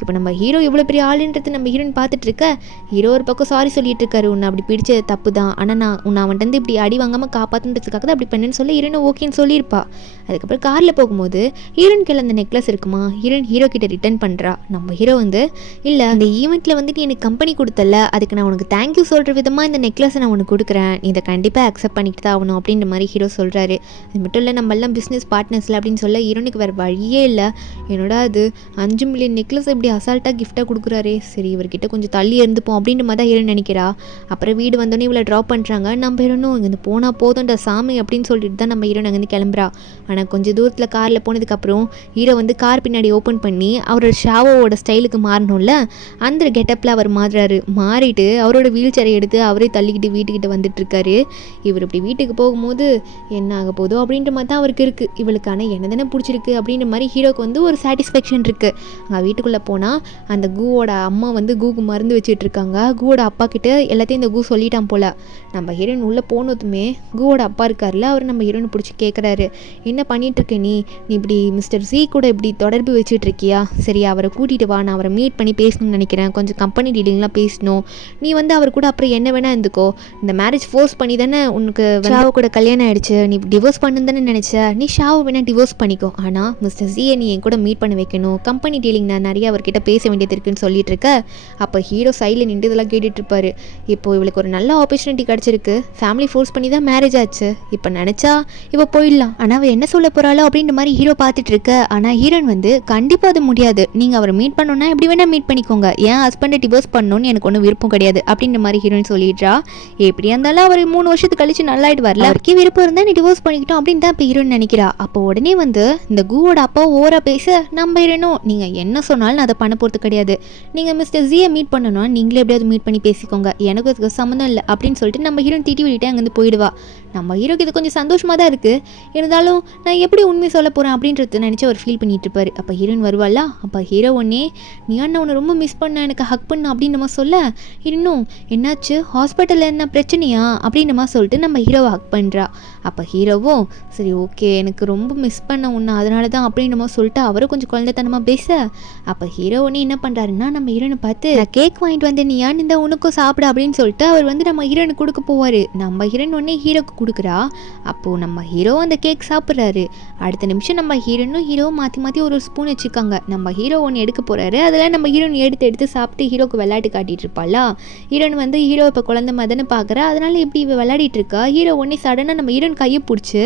இப்போ நம்ம ஹீரோ இவ்வளோ பெரிய ஆளுன்றது நம்ம ஹீரோயின் பார்த்துட்டு இருக்க, ஹீரோ ஒரு பக்கம் சாரி சொல்லிட்டு இருக்காரு, உன்னை அப்படி பிடிச்ச தப்பு தான், ஆனால் நான் உன்னை அவன்ட்டு இப்படி அடி வாங்காமல் காப்பாற்றுன்றதுக்காக தான் அப்படி பண்ணேன்னு சொல்லி சொல்ல ஹீரோயின் ஓகேன்னு சொல்லியிருப்பா. அதுக்கப்புறம் காரில் போகும்போது ஹீரோயின் கையில் அந்த நெக்லஸ் இருக்குமா, ஹீரோயின் ஹீரோ கிட்ட ரிட்டர்ன் பண்ணுறா. நம்ம ஹீரோ வந்து இல்லை இந்த ஈவெண்ட்டில் வந்துட்டு எனக்கு கம்பெனி கொடுத்தல, அதுக்கு நான் உனக்கு தேங்க்யூ சொல்கிற விதமாக இந்த நெக்லஸை நான் உனக்கு கொடுக்குறேன், நீ இதை கண்டிப்பாக அக்செப்ட் பண்ணிட்டு தான் ஆகணும் அப்படின்ற மாதிரி ஹீரோ சொல்கிறாரு. அது மட்டும் இல்லை நம்ம எல்லாம் பிஸ்னஸ் பார்ட்னர்ஸில் அப்படின்னு சொல்ல ஹீரோனுக்கு வேறு வழியே இல்லை. என்னோட அது 5 மில்லியன் நெக்லஸ் இப்படி அசால்ட்டாக கிஃப்டாக கொடுக்குறாரே, சரி இவர்கிட்ட கொஞ்சம் தள்ளி இருந்துப்போம் அப்படின்ற மாதிரி தான் ஹீரோயின் நினைக்கிறா. அப்புறம் வீடு வந்தோடனே இவளை ட்ராப் பண்ணுறாங்க. நம்ம ஹீரோனும் இங்கே போனால் போதும்டா சாமி அப்படின்னு சொல்லிட்டு தான் நம்ம ஹீரோன் அங்கேருந்து கிளம்புறா. ஆனால் கொஞ்சம் தூரத்தில் காரில் போனதுக்கப்புறம் ஹீரோ வந்து கார் பின்னாடி ஓப்பன் பண்ணி அவரோட ஷாவோட ஸ்டைலுக்கு மாறணும்ல, அந்த கெட்டப்பில் அவர் மாறிட்டு அவரோட வீல் சேரை எடுத்து அவரே தள்ளிக்கிட்டு வீட்டுக்கிட்ட வந்துட்டு இருக்காரு. இவர் இப்படி வீட்டுக்கு போகும்போது என்ன ஆக போதோ அப்படின்ற மாதிரி தான் அவருக்கு இருக்குது. இவளுக்கான என்ன தானே பிடிச்சிருக்கு அப்படின்ற மாதிரி ஹீரோக்கு வந்து ஒரு சாட்டிஸ்ஃபேக்ஷன் இருக்குது. அங்கே வீட்டுக்குள்ளே போனால் அந்த கூவோட அம்மா வந்து கூக்கு மருந்து வச்சுட்டு இருக்காங்க. கூவோட அப்பா கிட்ட எல்லாத்தையும் இந்த கூ சொல்லிட்டான் போல். நம்ம ஹீரோயின் உள்ளே போனதுமே கூவோட அப்பா இருக்கார்ல, அவர் நம்ம ஹீரோயின் பிடிச்சி கேட்குறாரு, என்ன பண்ணிட்டு இருக்க நீ இப்படி மிஸ்டர் சி கூட இப்படி தொடர்பு வச்சுட்டு இருக்கியா, சரி அவரை கூட்டிகிட்டு வா, நான் அவரை மீட் பண்ணி பேசணும்னு நினைக்கிறேன், கொஞ்சம் கம்பெனி டீலிங்லாம் பேசணும், நீ வந்து அவர் கூட அப்புறம் என்ன வேணா இருந்துக்கோ, இந்த மேரேஜ் ஃபோர்ஸ் பண்ணி தானே உனக்கு ஷாவை கூட கல்யாணம் ஆயிடுச்சு, நீ டிவோர்ஸ் பண்ணு தானே நினச்ச, நீ ஷாவை வேணா டிவோர்ஸ் பண்ணிக்கோ, ஆனால் மிஸ்டர் சியை நீ என் கூட மீட் பண்ண வைக்கணும், கம்பெனி டீலிங் நான் நிறைய அவர்கிட்ட பேச வேண்டியது இருக்குன்னு சொல்லிட்டு இருக்க. அப்போ ஹீரோ சைடில் நின்று இதெல்லாம் கேட்டுட்டு இருப்பாரு. இப்போ இவளுக்கு ஒரு நல்ல ஆப்பர்ச்சுனிட்டி கிடச்சிருக்கு, ஃபேமிலி ஃபோர்ஸ் பண்ணி தான் மேரேஜ் ஆச்சு, இப்போ நினச்சா இவ போயிடலாம், ஆனால் அவள் என்ன சொல்ல போகிறாளோ அப்படின்ற மாதிரி ஹீரோ பார்த்துட்டு இருக்க. ஆனால் ஹீரோயின் வந்து கண்டிப்பாக அது முடியாது, நீங்கள் அவரை மீட் பண்ணணும்னா எப்படி வேணால் மீட் பண்ணிக்கோங்க, என் ஹஸ்பண்டை டிவோர்ஸ் பண்ணணும்னு எனக்கு ஒன்றும் விருப்பம் கிடையாது அப்படின்ற மாதிரி ஹீரோயின் சொல்லிடுறா. எப்படியா இருந்தாலும் அவர் 3 வருஷத்துக்கு கழிச்சு நல்லாயிட்டு வரல, அவருக்கே விருப்பம் இருந்தால் நீ டிவோர்ஸ் பண்ணிக்கிட்டோம் அப்படின்னு தான் இப்போ ஹீரோயின் நினைக்கிறா. அப்போ உடனே வந்து இந்த கூவோட அப்பா ஓவரா பேச நம்ம ஹீரோனும் நீங்கள் என்ன சொன்னாலும் நான் அதை பண்ண போகிறது கிடையாது, நீங்கள் மிஸ்டர் ஜியை மீட் பண்ணணும்னா நீங்களே எப்படியாவது மீட் பண்ணி பேசிக்கோங்க, எனக்கு அதுக்கு சம்மந்தம் இல்லை அப்படின்னு சொல்லிட்டு நம்ம ஹீரோயின் திட்டி விட்டுட்டு அங்கேருந்து போயிடுவா. நம்ம ஹீரோக்கு இது கொஞ்சம் சந்தோஷமாக தான் இருக்குது, இருந்தாலும் நான் எப்படி உண்மை சொல்ல போகிறேன் அப்படின்றத நினச்சி அவர் ஃபீல் பண்ணிட்டு இருப்பார். அப்போ ஹீரோயின் வருவாளா, அப்போ ஹீரோ ஒன்னே நீ நான் உன்னை ரொம்ப மிஸ் பண்ண, எனக்கு ஹக் பண்ண அப்படின்னு நம்ம சொல்ல, இன்னும் என்னாச்சு ஹாஸ்பிட்டலில் என்ன பிரச்சனையா அப்படின்னு நம்ம சொல்லிட்டு நம்ம ஹீரோவை ஹக் பண்ணுறா. அப்போ ஹீரோவும் சரி ஓகே எனக்கு ரொம்ப மிஸ் பண்ண உன்னை அதனால தான் அப்படின்னு நம்ம சொல்லிட்டு அவரும் கொஞ்சம் குழந்தைத்தனமாக பேச, அப்போ ஹீரோ ஒன்று என்ன பண்ணுறாருன்னா நம்ம ஹீரோனை பார்த்து நான் கேக் வாங்கிட்டு வந்தேன், நீ ஏன் இந்த உனக்கும் சாப்பிட அப்படின்னு சொல்லிட்டு அவர் வந்து நம்ம ஹீரோனுக்கு கொடுக்க போவார். நம்ம ஹீரோயின் ஒன்னே ஹீரோக்கு கொடுக்குறா. அப்போது நம்ம ஹீரோ அந்த கேக் சாப்பிட்றாரு. அடுத்த நிமிஷம் நம்ம ஹீரோனும் ஹீரோவும் மாற்றி ஒரு ஸ்பூன் வச்சுக்காங்க. நம்ம ஹீரோ ஒன்று எடுக்க போகிறாரு, அதில் நம்ம ஹீரோயின் எடுத்து சாப்பிட்டு ஹீரோக்கு விளையாட்டு காட்டிகிட்டு இருப்பாளா. ஹீரோயின் வந்து ஹீரோ இப்போ குழந்தை மாதிரி பார்க்குறா, அதனால் இப்படி விளையாடிட்டு இருக்கா. ஹீரோ ஒன்றே சடனாக நம்ம ஹீரோயின் கையை பிடிச்சி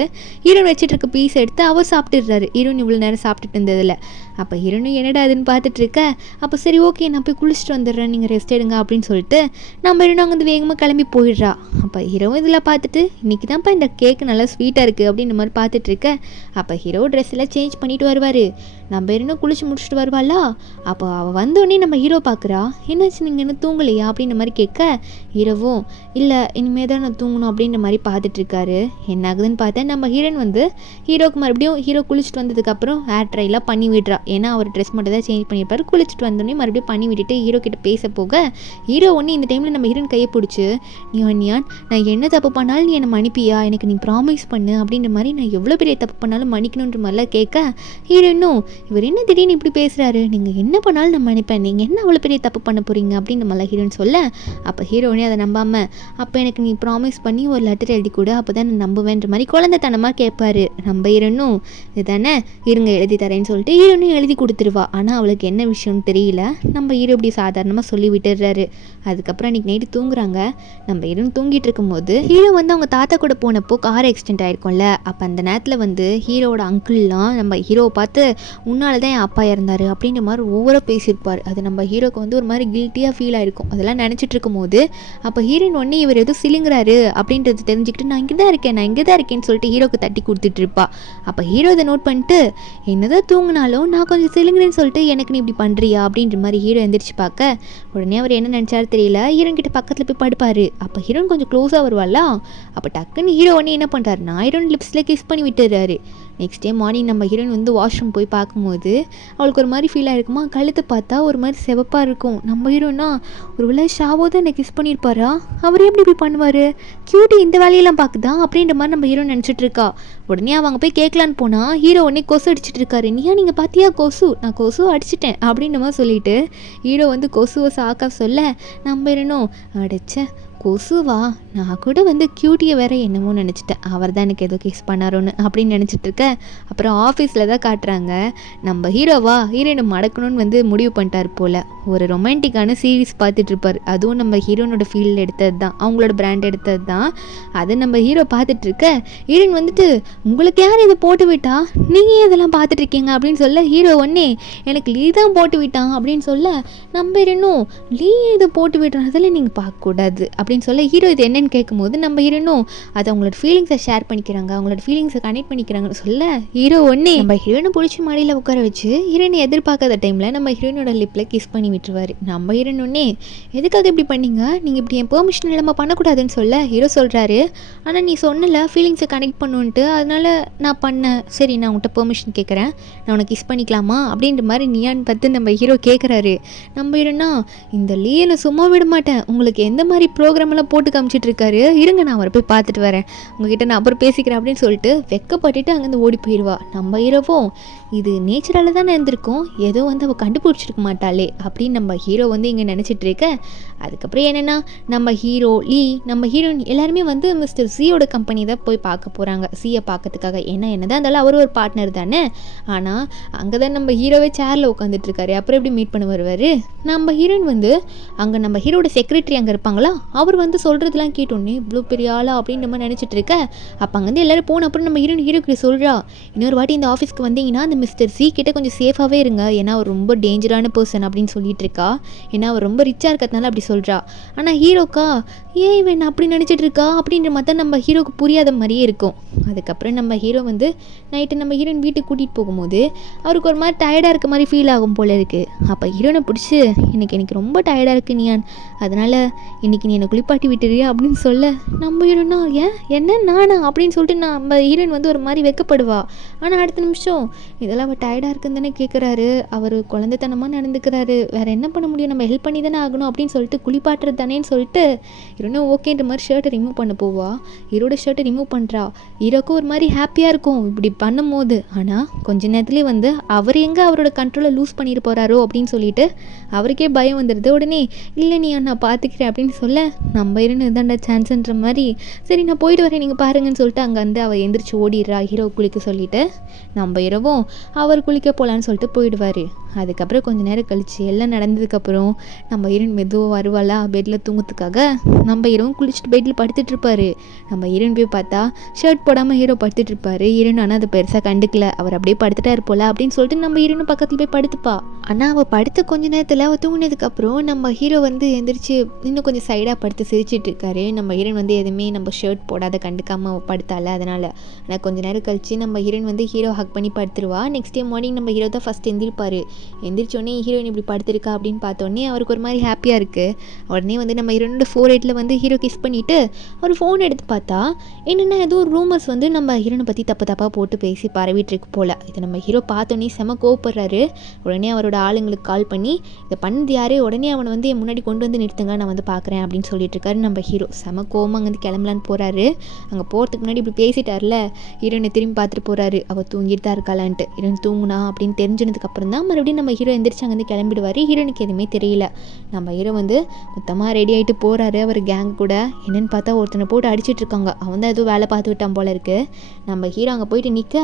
ஹீரோயின் வச்சுட்டு இருக்க பீஸ் எடுத்து அவர் சாப்பிட்டுடுறாரு, ஹீரோயின் இவ்வளோ நேரம் சாப்பிட்டுட்டு இருந்ததில். அப்போ ஹீரோனும் என்னடா அதுன்னு பார்த்துட்டு இருக்க. அப்போ சரி ஓகே நான் போய் குளிச்சுட்டு வந்துடுறேன், நீங்கள் ரெஸ்ட் எடுங்க அப்படின்னு சொல்லிட்டு நம்ம ஹீரோனும் அங்கே வந்து வேகமாக கிளம்பி போயிடுறா. அப்போ ஹீரோவும் இதில் பார்த்துட்டு இன்றைக்கி தான்ப்பா இந்த கேக் நல்லா ஸ்வீட்டாக இருக்குது அப்படின்னு மாதிரி பார்த்துட்டு இருக்க. அப்போ ஹீரோ ட்ரெஸ் எல்லாம் சேஞ்ச் பண்ணிட்டு வருவார். நம்ம ஹீரோனும் குளிச்சு முடிச்சுட்டு வருவாளா. அப்போ அவள் வந்தோடனே நம்ம ஹீரோ பார்க்குறா, என்னாச்சு நீங்கள் என்ன தூங்கலையா அப்படின்ற மாதிரி கேட்க, ஹீரோவும் இல்லை இனிமேல் தான் நான் தூங்கணும் அப்படின்ற மாதிரி பார்த்துட்டு இருக்காரு. என்ன ஆகுதுன்னு பார்த்தா நம்ம ஹீரோயின் வந்து ஹீரோக்கு மறுபடியும் ஹீரோ குளிச்சுட்டு வந்ததுக்கப்புறம் ஹேர் ட்ரைலாம் பண்ணி விடுறா. ஏன்னா அவர் ட்ரெஸ் மட்டும் தான் சேஞ்ச் பண்ணியிருப்பார். குளிச்சுட்டு வந்தோடனே மறுபடியும் பண்ணி விட்டுட்டு ஹீரோ கிட்ட பேச போக, ஹீரோ ஒன்று இந்த டைமில் நம்ம ஹீரோயின் கையை பிடிச்சி நியான் நான் என்ன தப்பு பண்ணாலும் நீ என்னை மன்னிப்பியா, எனக்கு நீ ப்ராமிஸ் பண்ணு அப்படின்ற மாதிரி, நான் எவ்வளோ பெரிய தப்பு பண்ணாலும் மன்னிக்கணுன்ற மாதிரிலாம் கேட்க, ஹீரோயினும் இவர் என்ன திடீர்னு இப்படி பேசுகிறாரு, நீங்கள் என்ன பண்ணாலும் நான் மன்னிப்பேன், நீங்கள் என்ன அவ்வளோ பெரிய தப்பு பண்ண போகிறீங்க அப்படின்னு நம்மளாம் ஹீரோயின் சொல்ல, அப்போ ஹீரோனே அதை நம்பாமல் அப்போ எனக்கு நீ ப்ராமிஸ் பண்ணி ஒரு லெட்டர் எழுதி கொடு அப்போ தான் நான் நம்புவேன்ற மாதிரி குழந்தைத்தனமாக கேட்பாரு. நம்ம ஹீரோனும் இதுதானே இருங்க எழுதி தரேன்னு சொல்லிட்டு ஹீரோனும் எழுதி கொடுத்துருவா. ஆனால் அவளுக்கு என்ன விஷயம்னு தெரியல. நம்ம ஹீரோ இப்படி சாதாரணமாக சொல்லி விட்டுடுறாரு. அதுக்கப்புறம் அன்றைக்கி நைட்டு தூங்குறாங்க. நம்ம ஹீரோன் தூங்கிட்டு இருக்கும்போது ஹீரோ வந்து அவங்க தாத்தா கூட போனப்போ கார் ஆக்சிடென்ட் ஆயிருக்கும்ல, அப்போ அந்த நேரத்தில் வந்து ஹீரோட அங்கிள்லாம் நம்ம ஹீரோவை பார்த்து உன்னால தான் என் அப்பா இறந்தாரு அப்படின்ற மாதிரி ஓவராக பேசியிருப்பார். அது நம்ம ஹீரோக்கு வந்து ஒரு மாதிரி கில்ட்டியாக ஃபீல் ஆயிருக்கும். அதெல்லாம் நினச்சிட்டு இருக்கும்போது அப்போ ஹீரோயின் ஒன்று இவர் எதுவும் சிலுங்குறாரு அப்படின்றது தெரிஞ்சுக்கிட்டு நான் இங்கே தான் இருக்கேன்னு சொல்லிட்டு ஹீரோக்கு தட்டி கொடுத்துட்டு இருப்பா. அப்போ ஹீரோ இதை நோட் பண்ணிட்டு என்னதான் தூங்கினாலும் நான் கொஞ்சம் சிலுங்குறேன்னு சொல்லிட்டு எனக்கு நீ இப்படி பண்ணுறியா அப்படின்ற மாதிரி ஹீரோ எந்திரிச்சு பார்க்க, உடனே அவர் என்ன நினச்சாரு தெரியல, ஹீரோன் கிட்ட பக்கத்தில் போய் படுப்பார். அப்போ ஹீரோன் கொஞ்சம் க்ளோஸாக வருவாளா. அப்போ டக்குன்னு ஹீரோ ஒன்று என்ன பண்ணுறாருன்னா ஹீரோன் லிப்ஸில் கிஸ் பண்ணி விட்டுறாரு. நெக்ஸ்ட் டே மார்னிங் நம்ம ஹீரோயின் வந்து வாஷ்ரூம் போய் பார்க்கும்போது அவளுக்கு ஒரு மாதிரி ஃபீல் ஆகிருக்குமா, கழுத்தை பார்த்தா ஒரு மாதிரி சிவப்பாக இருக்கும். நம்ம ஹீரோனா ஒரு வேளை ஷாவோ தான் என்னை கிஸ் பண்ணியிருப்பாரா, அவர் எப்படி இப்படி பண்ணுவார், க்யூட்டி இந்த வேலையெல்லாம் பார்க்குதா அப்படின்ற மாதிரி நம்ம ஹீரோ நினச்சிட்டு இருக்கா. உடனே அவங்க போய் கேட்கலான்னு போனால் ஹீரோ உடனே கொசு அடிச்சிட்டு இருக்காரு. நீங்கள் பார்த்தியா கொசு, நான் கொசு அடிச்சிட்டேன் அப்படின்ற மாதிரி சொல்லிட்டு ஹீரோ வந்து கொசுவை சாக்கா சொல்ல, நம்ம ஹீரோனும் அடிச்ச கொசுவா? நான் கூட வந்து கியூட்டியை வேற என்னமோ நினச்சிட்டேன், அவர் தான் எனக்கு ஏதோ கிஸ் பண்ணாரோன்னு அப்படின்னு நினச்சிட்டு இருக்கேன். அப்புறம் ஆஃபீஸில் தான் காட்டுறாங்க, நம்ம ஹீரோவா ஹீரோயினை மடக்கணும்னு வந்து முடிவு பண்ணிட்டார் போல். ஒரு ரொமான்டிக்கான சீரீஸ் பார்த்துட்ருப்பார், அதுவும் நம்ம ஹீரோனோட ஃபீல்டு எடுத்தது தான், அவங்களோட பிராண்ட் எடுத்தது தான். அதை நம்ம ஹீரோ பார்த்துட்ருக்க ஹீரோயின் வந்துட்டு, உங்களுக்கு யார் இதை போட்டு விட்டா, நீங்கள் இதெல்லாம் பார்த்துட்ருக்கீங்க அப்படின்னு சொல்ல, ஹீரோ ஒன்னே எனக்கு லீ தான் போட்டு விட்டான் அப்படின்னு சொல்ல, நம்ம ஹீரோனும் லீ இதை போட்டு விடுறதில் நீங்கள் பார்க்கக்கூடாது அப்படின்னு சொல்ல, ஹீரோ இது என்னன்னு கேட்கும்போது நம்ம ஹீரோனும் அதை அவங்களோட ஃபீலிங்ஸை ஷேர் பண்ணிக்கிறாங்க, அவங்களோட ஃபீலிங்ஸை கனெக்ட் பண்ணிக்கிறாங்கன்னு சொல்ல, ஹீரோ ஒன்னே நம்ம ஹீரோனை பிடிச்சி மாடியில் உட்கார வச்சு ஹீரோனை எதிர்பார்க்காத டைமில் நம்ம ஹீரோனோட லிப்பில் கிஸ் பண்ணி விட்டுருவார். நம்ம ஹீரோன் ஒன்னே எதுக்காக இப்படி பண்ணீங்க, நீங்கள் இப்படி என் பெர்மிஷன் இல்லாமல் பண்ணக்கூடாதுன்னு சொல்ல, ஹீரோ சொல்கிறாரு, ஆனால் நீ சொன்னல ஃபீலிங்ஸை கனெக்ட் பண்ணுன்ட்டு, அதனால நான் பண்ணேன், சரி நான் உன்கிட்ட பெர்மிஷன் கேட்குறேன், நான் உனக்கு கிஸ் பண்ணிக்கலாமா அப்படின்ற மாதிரி நீயான்னு பார்த்து நம்ம ஹீரோ கேட்குறாரு. நம்ம ஹீரோனா, இந்த லீயை நான் சும்மா விட மாட்டேன், உங்களுக்கு எந்த மாதிரி ப்ரோக்ராமெல்லாம் போட்டு காமிச்சிட்டு இருக்காரு, இருங்க நான் அவரை போய் பார்த்துட்டு வரேன், உங்ககிட்ட நான் அப்புறம் பேசிக்கிறேன் அப்படின்னு சொல்லிட்டு வெக்கப்பட்டுட்டு அங்கேருந்து ஓடி போயிடுவா. நம்ம ஹீரோவும் இது நேச்சுரலாக தானே இருந்திருக்கும், ஏதோ வந்து அவள் கண்டுபிடிச்சிருக்க மாட்டாளே அப்படின்னு நம்ம ஹீரோ வந்து இங்கே நினச்சிட்டு இருக்க. அதுக்கப்புறம் என்னென்னா நம்ம ஹீரோ லீ நம்ம ஹீரோயின் எல்லாருமே வந்து மிஸ்டர் சியோட கம்பெனி தான் போய் பார்க்க போகிறாங்க, சியை பார்க்கறதுக்காக. ஏன்னா என்னதான் இருந்தாலும் அவர் ஒரு பார்ட்னர் தானே. ஆனால் அங்கே தான் நம்ம ஹீரோவே சேரில் உட்காந்துட்டு இருக்காரு, அப்புறம் எப்படி மீட் பண்ண வருவார். நம்ம ஹீரோயின் வந்து அங்கே நம்ம ஹீரோட செக்ரட்டரி அங்கே இருப்பாங்களா, அவர் வந்து சொல்கிறதுலாம் கேட்டோன்னே இவ்வளோ பெரிய ஆளா அப்படின்னு நம்ம நினச்சிட்டு இருக்க. அப்போ அங்கே வந்து எல்லோரும் போன அப்புறம் நம்ம ஹீரோக்கு சொல்கிறா, இன்னொரு வாட்டி இந்த ஆஃபீஸ்க்கு வந்தீங்கன்னா அந்த மிஸ்டர் சி கிட்டே கொஞ்சம் சேஃபாகவே இருங்க, ஏன்னா அவர் ரொம்ப டேஞ்சரான பர்சன் அப்படின்னு சொல்லிட்டு இருக்கா. ஏன்னா அவர் ரொம்ப ரிச்சாக இருக்கிறதுனால அப்படி சொல்கிறா. ஆனால் ஹீரோக்கா ஏன் இவன் அப்படி நினச்சிட்டு இருக்கா அப்படின்ற மாதிரி நம்ம ஹீரோக்கு புரியாத மாதிரியே இருக்கும். அதுக்கப்புறம் நம்ம ஹீரோ வந்து நைட்டு நம்ம ஹீரோயின் வீட்டுக்கு கூட்டிகிட்டு போகும்போது அவருக்கு ஒரு மாதிரி டயர்டாக இருக்க மாதிரி ஃபீல் ஆகும் போல் இருக்குது. அப்போ ஹீரோனை பிடிச்சி எனக்கு ரொம்ப டயர்டாக இருக்குது நீயான், அதனால் இன்றைக்கி நீ என்னை குளிப்பாட்டி விட்டுறியா அப்படின்னு சொல்ல, நம்ம ஹீரோனா ஏன் என்ன நானா அப்படின்னு சொல்லிட்டு நம்ம ஹீரோயின் வந்து ஒரு மாதிரி வெக்கப்படுவா. ஆனால் அடுத்த நிமிஷம் இதெல்லாம் அவர் டயர்டாக இருக்குன்னு தானே கேட்குறாரு, அவர் குழந்தைத்தனமாக நடந்துக்கிறாரு, வேறு என்ன பண்ண முடியும், நம்ம ஹெல்ப் பண்ணி தானே ஆகணும் அப்படின்னு சொல்லிட்டு குளிப்பாட்டுறது தானேன்னு சொல்லிட்டு ஹீரோனா ஓகேன்ற மாதிரி ஷர்ட்டை ரிமூவ் பண்ண போவா. ஹீரோட ஷர்ட்டை ரிமூவ் பண்ணுறா. ஹீரோக்கும் ஒரு மாதிரி ஹாப்பியாக இருக்கும் இப்படி பண்ணும்போது. ஆனால் கொஞ்ச நேரத்துலேயே வந்து அவர் எங்கே அவரோட கண்ட்ரோலை லூஸ் பண்ணிட்டு போகிறாரோ அப்படின்னு சொல்லிட்டு அவருக்கே பயம் வந்துடுது. உடனே இல்லை நீ நான் பார்த்துக்கிறேன் அப்படின்னு சொல்ல, நம்ம ஹீரோன்னு இதாண்டா சான்ஸ்ன்ற மாதிரி சரி நான் போயிட்டு வரேன் நீங்கள் பாருங்கன்னு சொல்லிட்டு அங்கே வந்து அவள் எந்திரிச்சு ஓடிடுறா ஹீரோ குளிக்க சொல்லிட்டு. நம்ம ஹீரோவும் அவர் குளிக்க போகலான்னு சொல்லிட்டு போயிடுவார். அதுக்கப்புறம் கொஞ்சம் நேரம் கழிச்சு எல்லாம் நடந்ததுக்கப்புறம் நம்ம ஹீரோயின் மெதுவாக வருவாளா பெட்டில் தூங்குறதுக்காக. நம்ம ஹீரோவும் குளிச்சுட்டு பெட்டில் படுத்துட்டு இருப்பாரு. நம்ம ஹீரோயின் போய் பார்த்தா ஷர்ட் போடாமல் ஹீரோ படுத்துட்டு இருப்பாரு. ஹீரோயின் ஆனால் அதை பெருசாக கண்டுக்கல, அவர் அப்படியே படுத்துட்டா இருப்போல அப்படின்னு சொல்லிட்டு நம்ம ஹீரோயின் பக்கத்தில் போய் படுத்துப்பா. ஆனால் அவள் படுத்த கொஞ்ச நேரத்தில் அவள் தூங்கினதுக்கப்புறம் நம்ம ஹீரோ வந்து எந்திரிச்சு இன்னும் கொஞ்சம் சைடாக படுத்து சிரிச்சிட்டு இருக்காரு. நம்ம ஹீரோயின் வந்து எதுவுமே நம்ம ஷர்ட் போடாத கண்டுக்காமல் அவள் படுத்தால அதனால். ஆனால் கொஞ்சம் நேரம் கழிச்சு நம்ம ஹீரோயின் வந்து ஹீரோ ஹக் பண்ணி படுத்துருவா. நெக்ஸ்ட் டே மார்னிங் நம்ம ஹீரோ தான் ஃபஸ்ட் எந்திரிப்பார். எந்திரிச்சோடனே ஹீரோயின் இப்படி படுத்திருக்கா அப்படின்னு பார்த்தோன்னே அவருக்கு ஒரு மாதிரி ஹாப்பியாக இருக்குது. உடனே வந்து நம்ம ஹீரோனோட ஃபோர்ஹெட்டில் வந்து ஹீரோ கிஸ் பண்ணிவிட்டு அவர் ஃபோன் எடுத்து பார்த்தா என்னென்னா ஏதோ ரூமர்ஸ் வந்து நம்ம ஹீரோனை பற்றி தப்பாக போட்டு பேசி பரவிட்டுருக்கு போல். இதை நம்ம ஹீரோ பார்த்தோன்னே செம கோவப்படுறாரு. உடனே அவரோட ஆளுங்களுக்கு கால் பண்ணி இதை பண்ணது யார், உடனே அவனை வந்து என் முன்னாடி கொண்டு வந்து நிறுத்துங்க, நான் வந்து பார்க்குறேன் அப்படின்னு சொல்லிட்டு இருக்காரு. நம்ம ஹீரோ செம கோவமாக அங்கே வந்து கிளம்பலான்னு போகிறாரு. அங்கே போகிறதுக்கு முன்னாடி இப்படி பேசிட்டார்ல, ஹீரோனை திரும்பி பார்த்துட்டு போகிறாரு, அவள் தூங்கிட்டு தான் இருக்காளான்ட்டு. ஹீரோயின் தூங்குனா அப்படின்னு தெரிஞ்சதுக்கப்புறம் தான் மறுபடியும் நம்ம ஹீரோ எந்திரிச்சு அங்கேருந்து கிளம்பிடுவார். ஹீரோனுக்கு எதுவுமே தெரியல. நம்ம ஹீரோ வந்து மொத்தமாக ரெடி ஆகிட்டு போகிறாரு அவர் கேங் கூட. என்னென்னு பார்த்தா ஒருத்தனை போட்டு அடிச்சிட்டு இருக்காங்க. அவன் தான் ஏதோ வேலை பார்த்து விட்டான் போல இருக்குது. நம்ம ஹீரோ அங்கே போயிட்டு நிற்க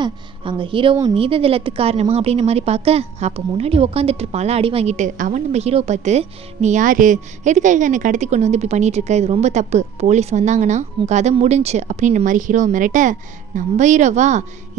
அங்கே ஹீரோவும் நீதது எல்லாத்துக்கு காரணமா அப்படின்ற மாதிரி பார்க்க, அப்போ முன்னாடி உட்காந்துட்டு இருப்பான்ல அடி வாங்கிட்டு, அவன் நம்ம ஹீரோ பார்த்து நீ யார், எதுக்காக என்னை கடத்தி கொண்டு வந்து இப்படி பண்ணிட்டு இருக்க, இது ரொம்ப தப்பு, போலீஸ் வந்தாங்கன்னா உங்கள் கதை முடிஞ்சு அப்படின்ற மாதிரி ஹீரோ மிரட்ட, நம்ம ஹீரோவா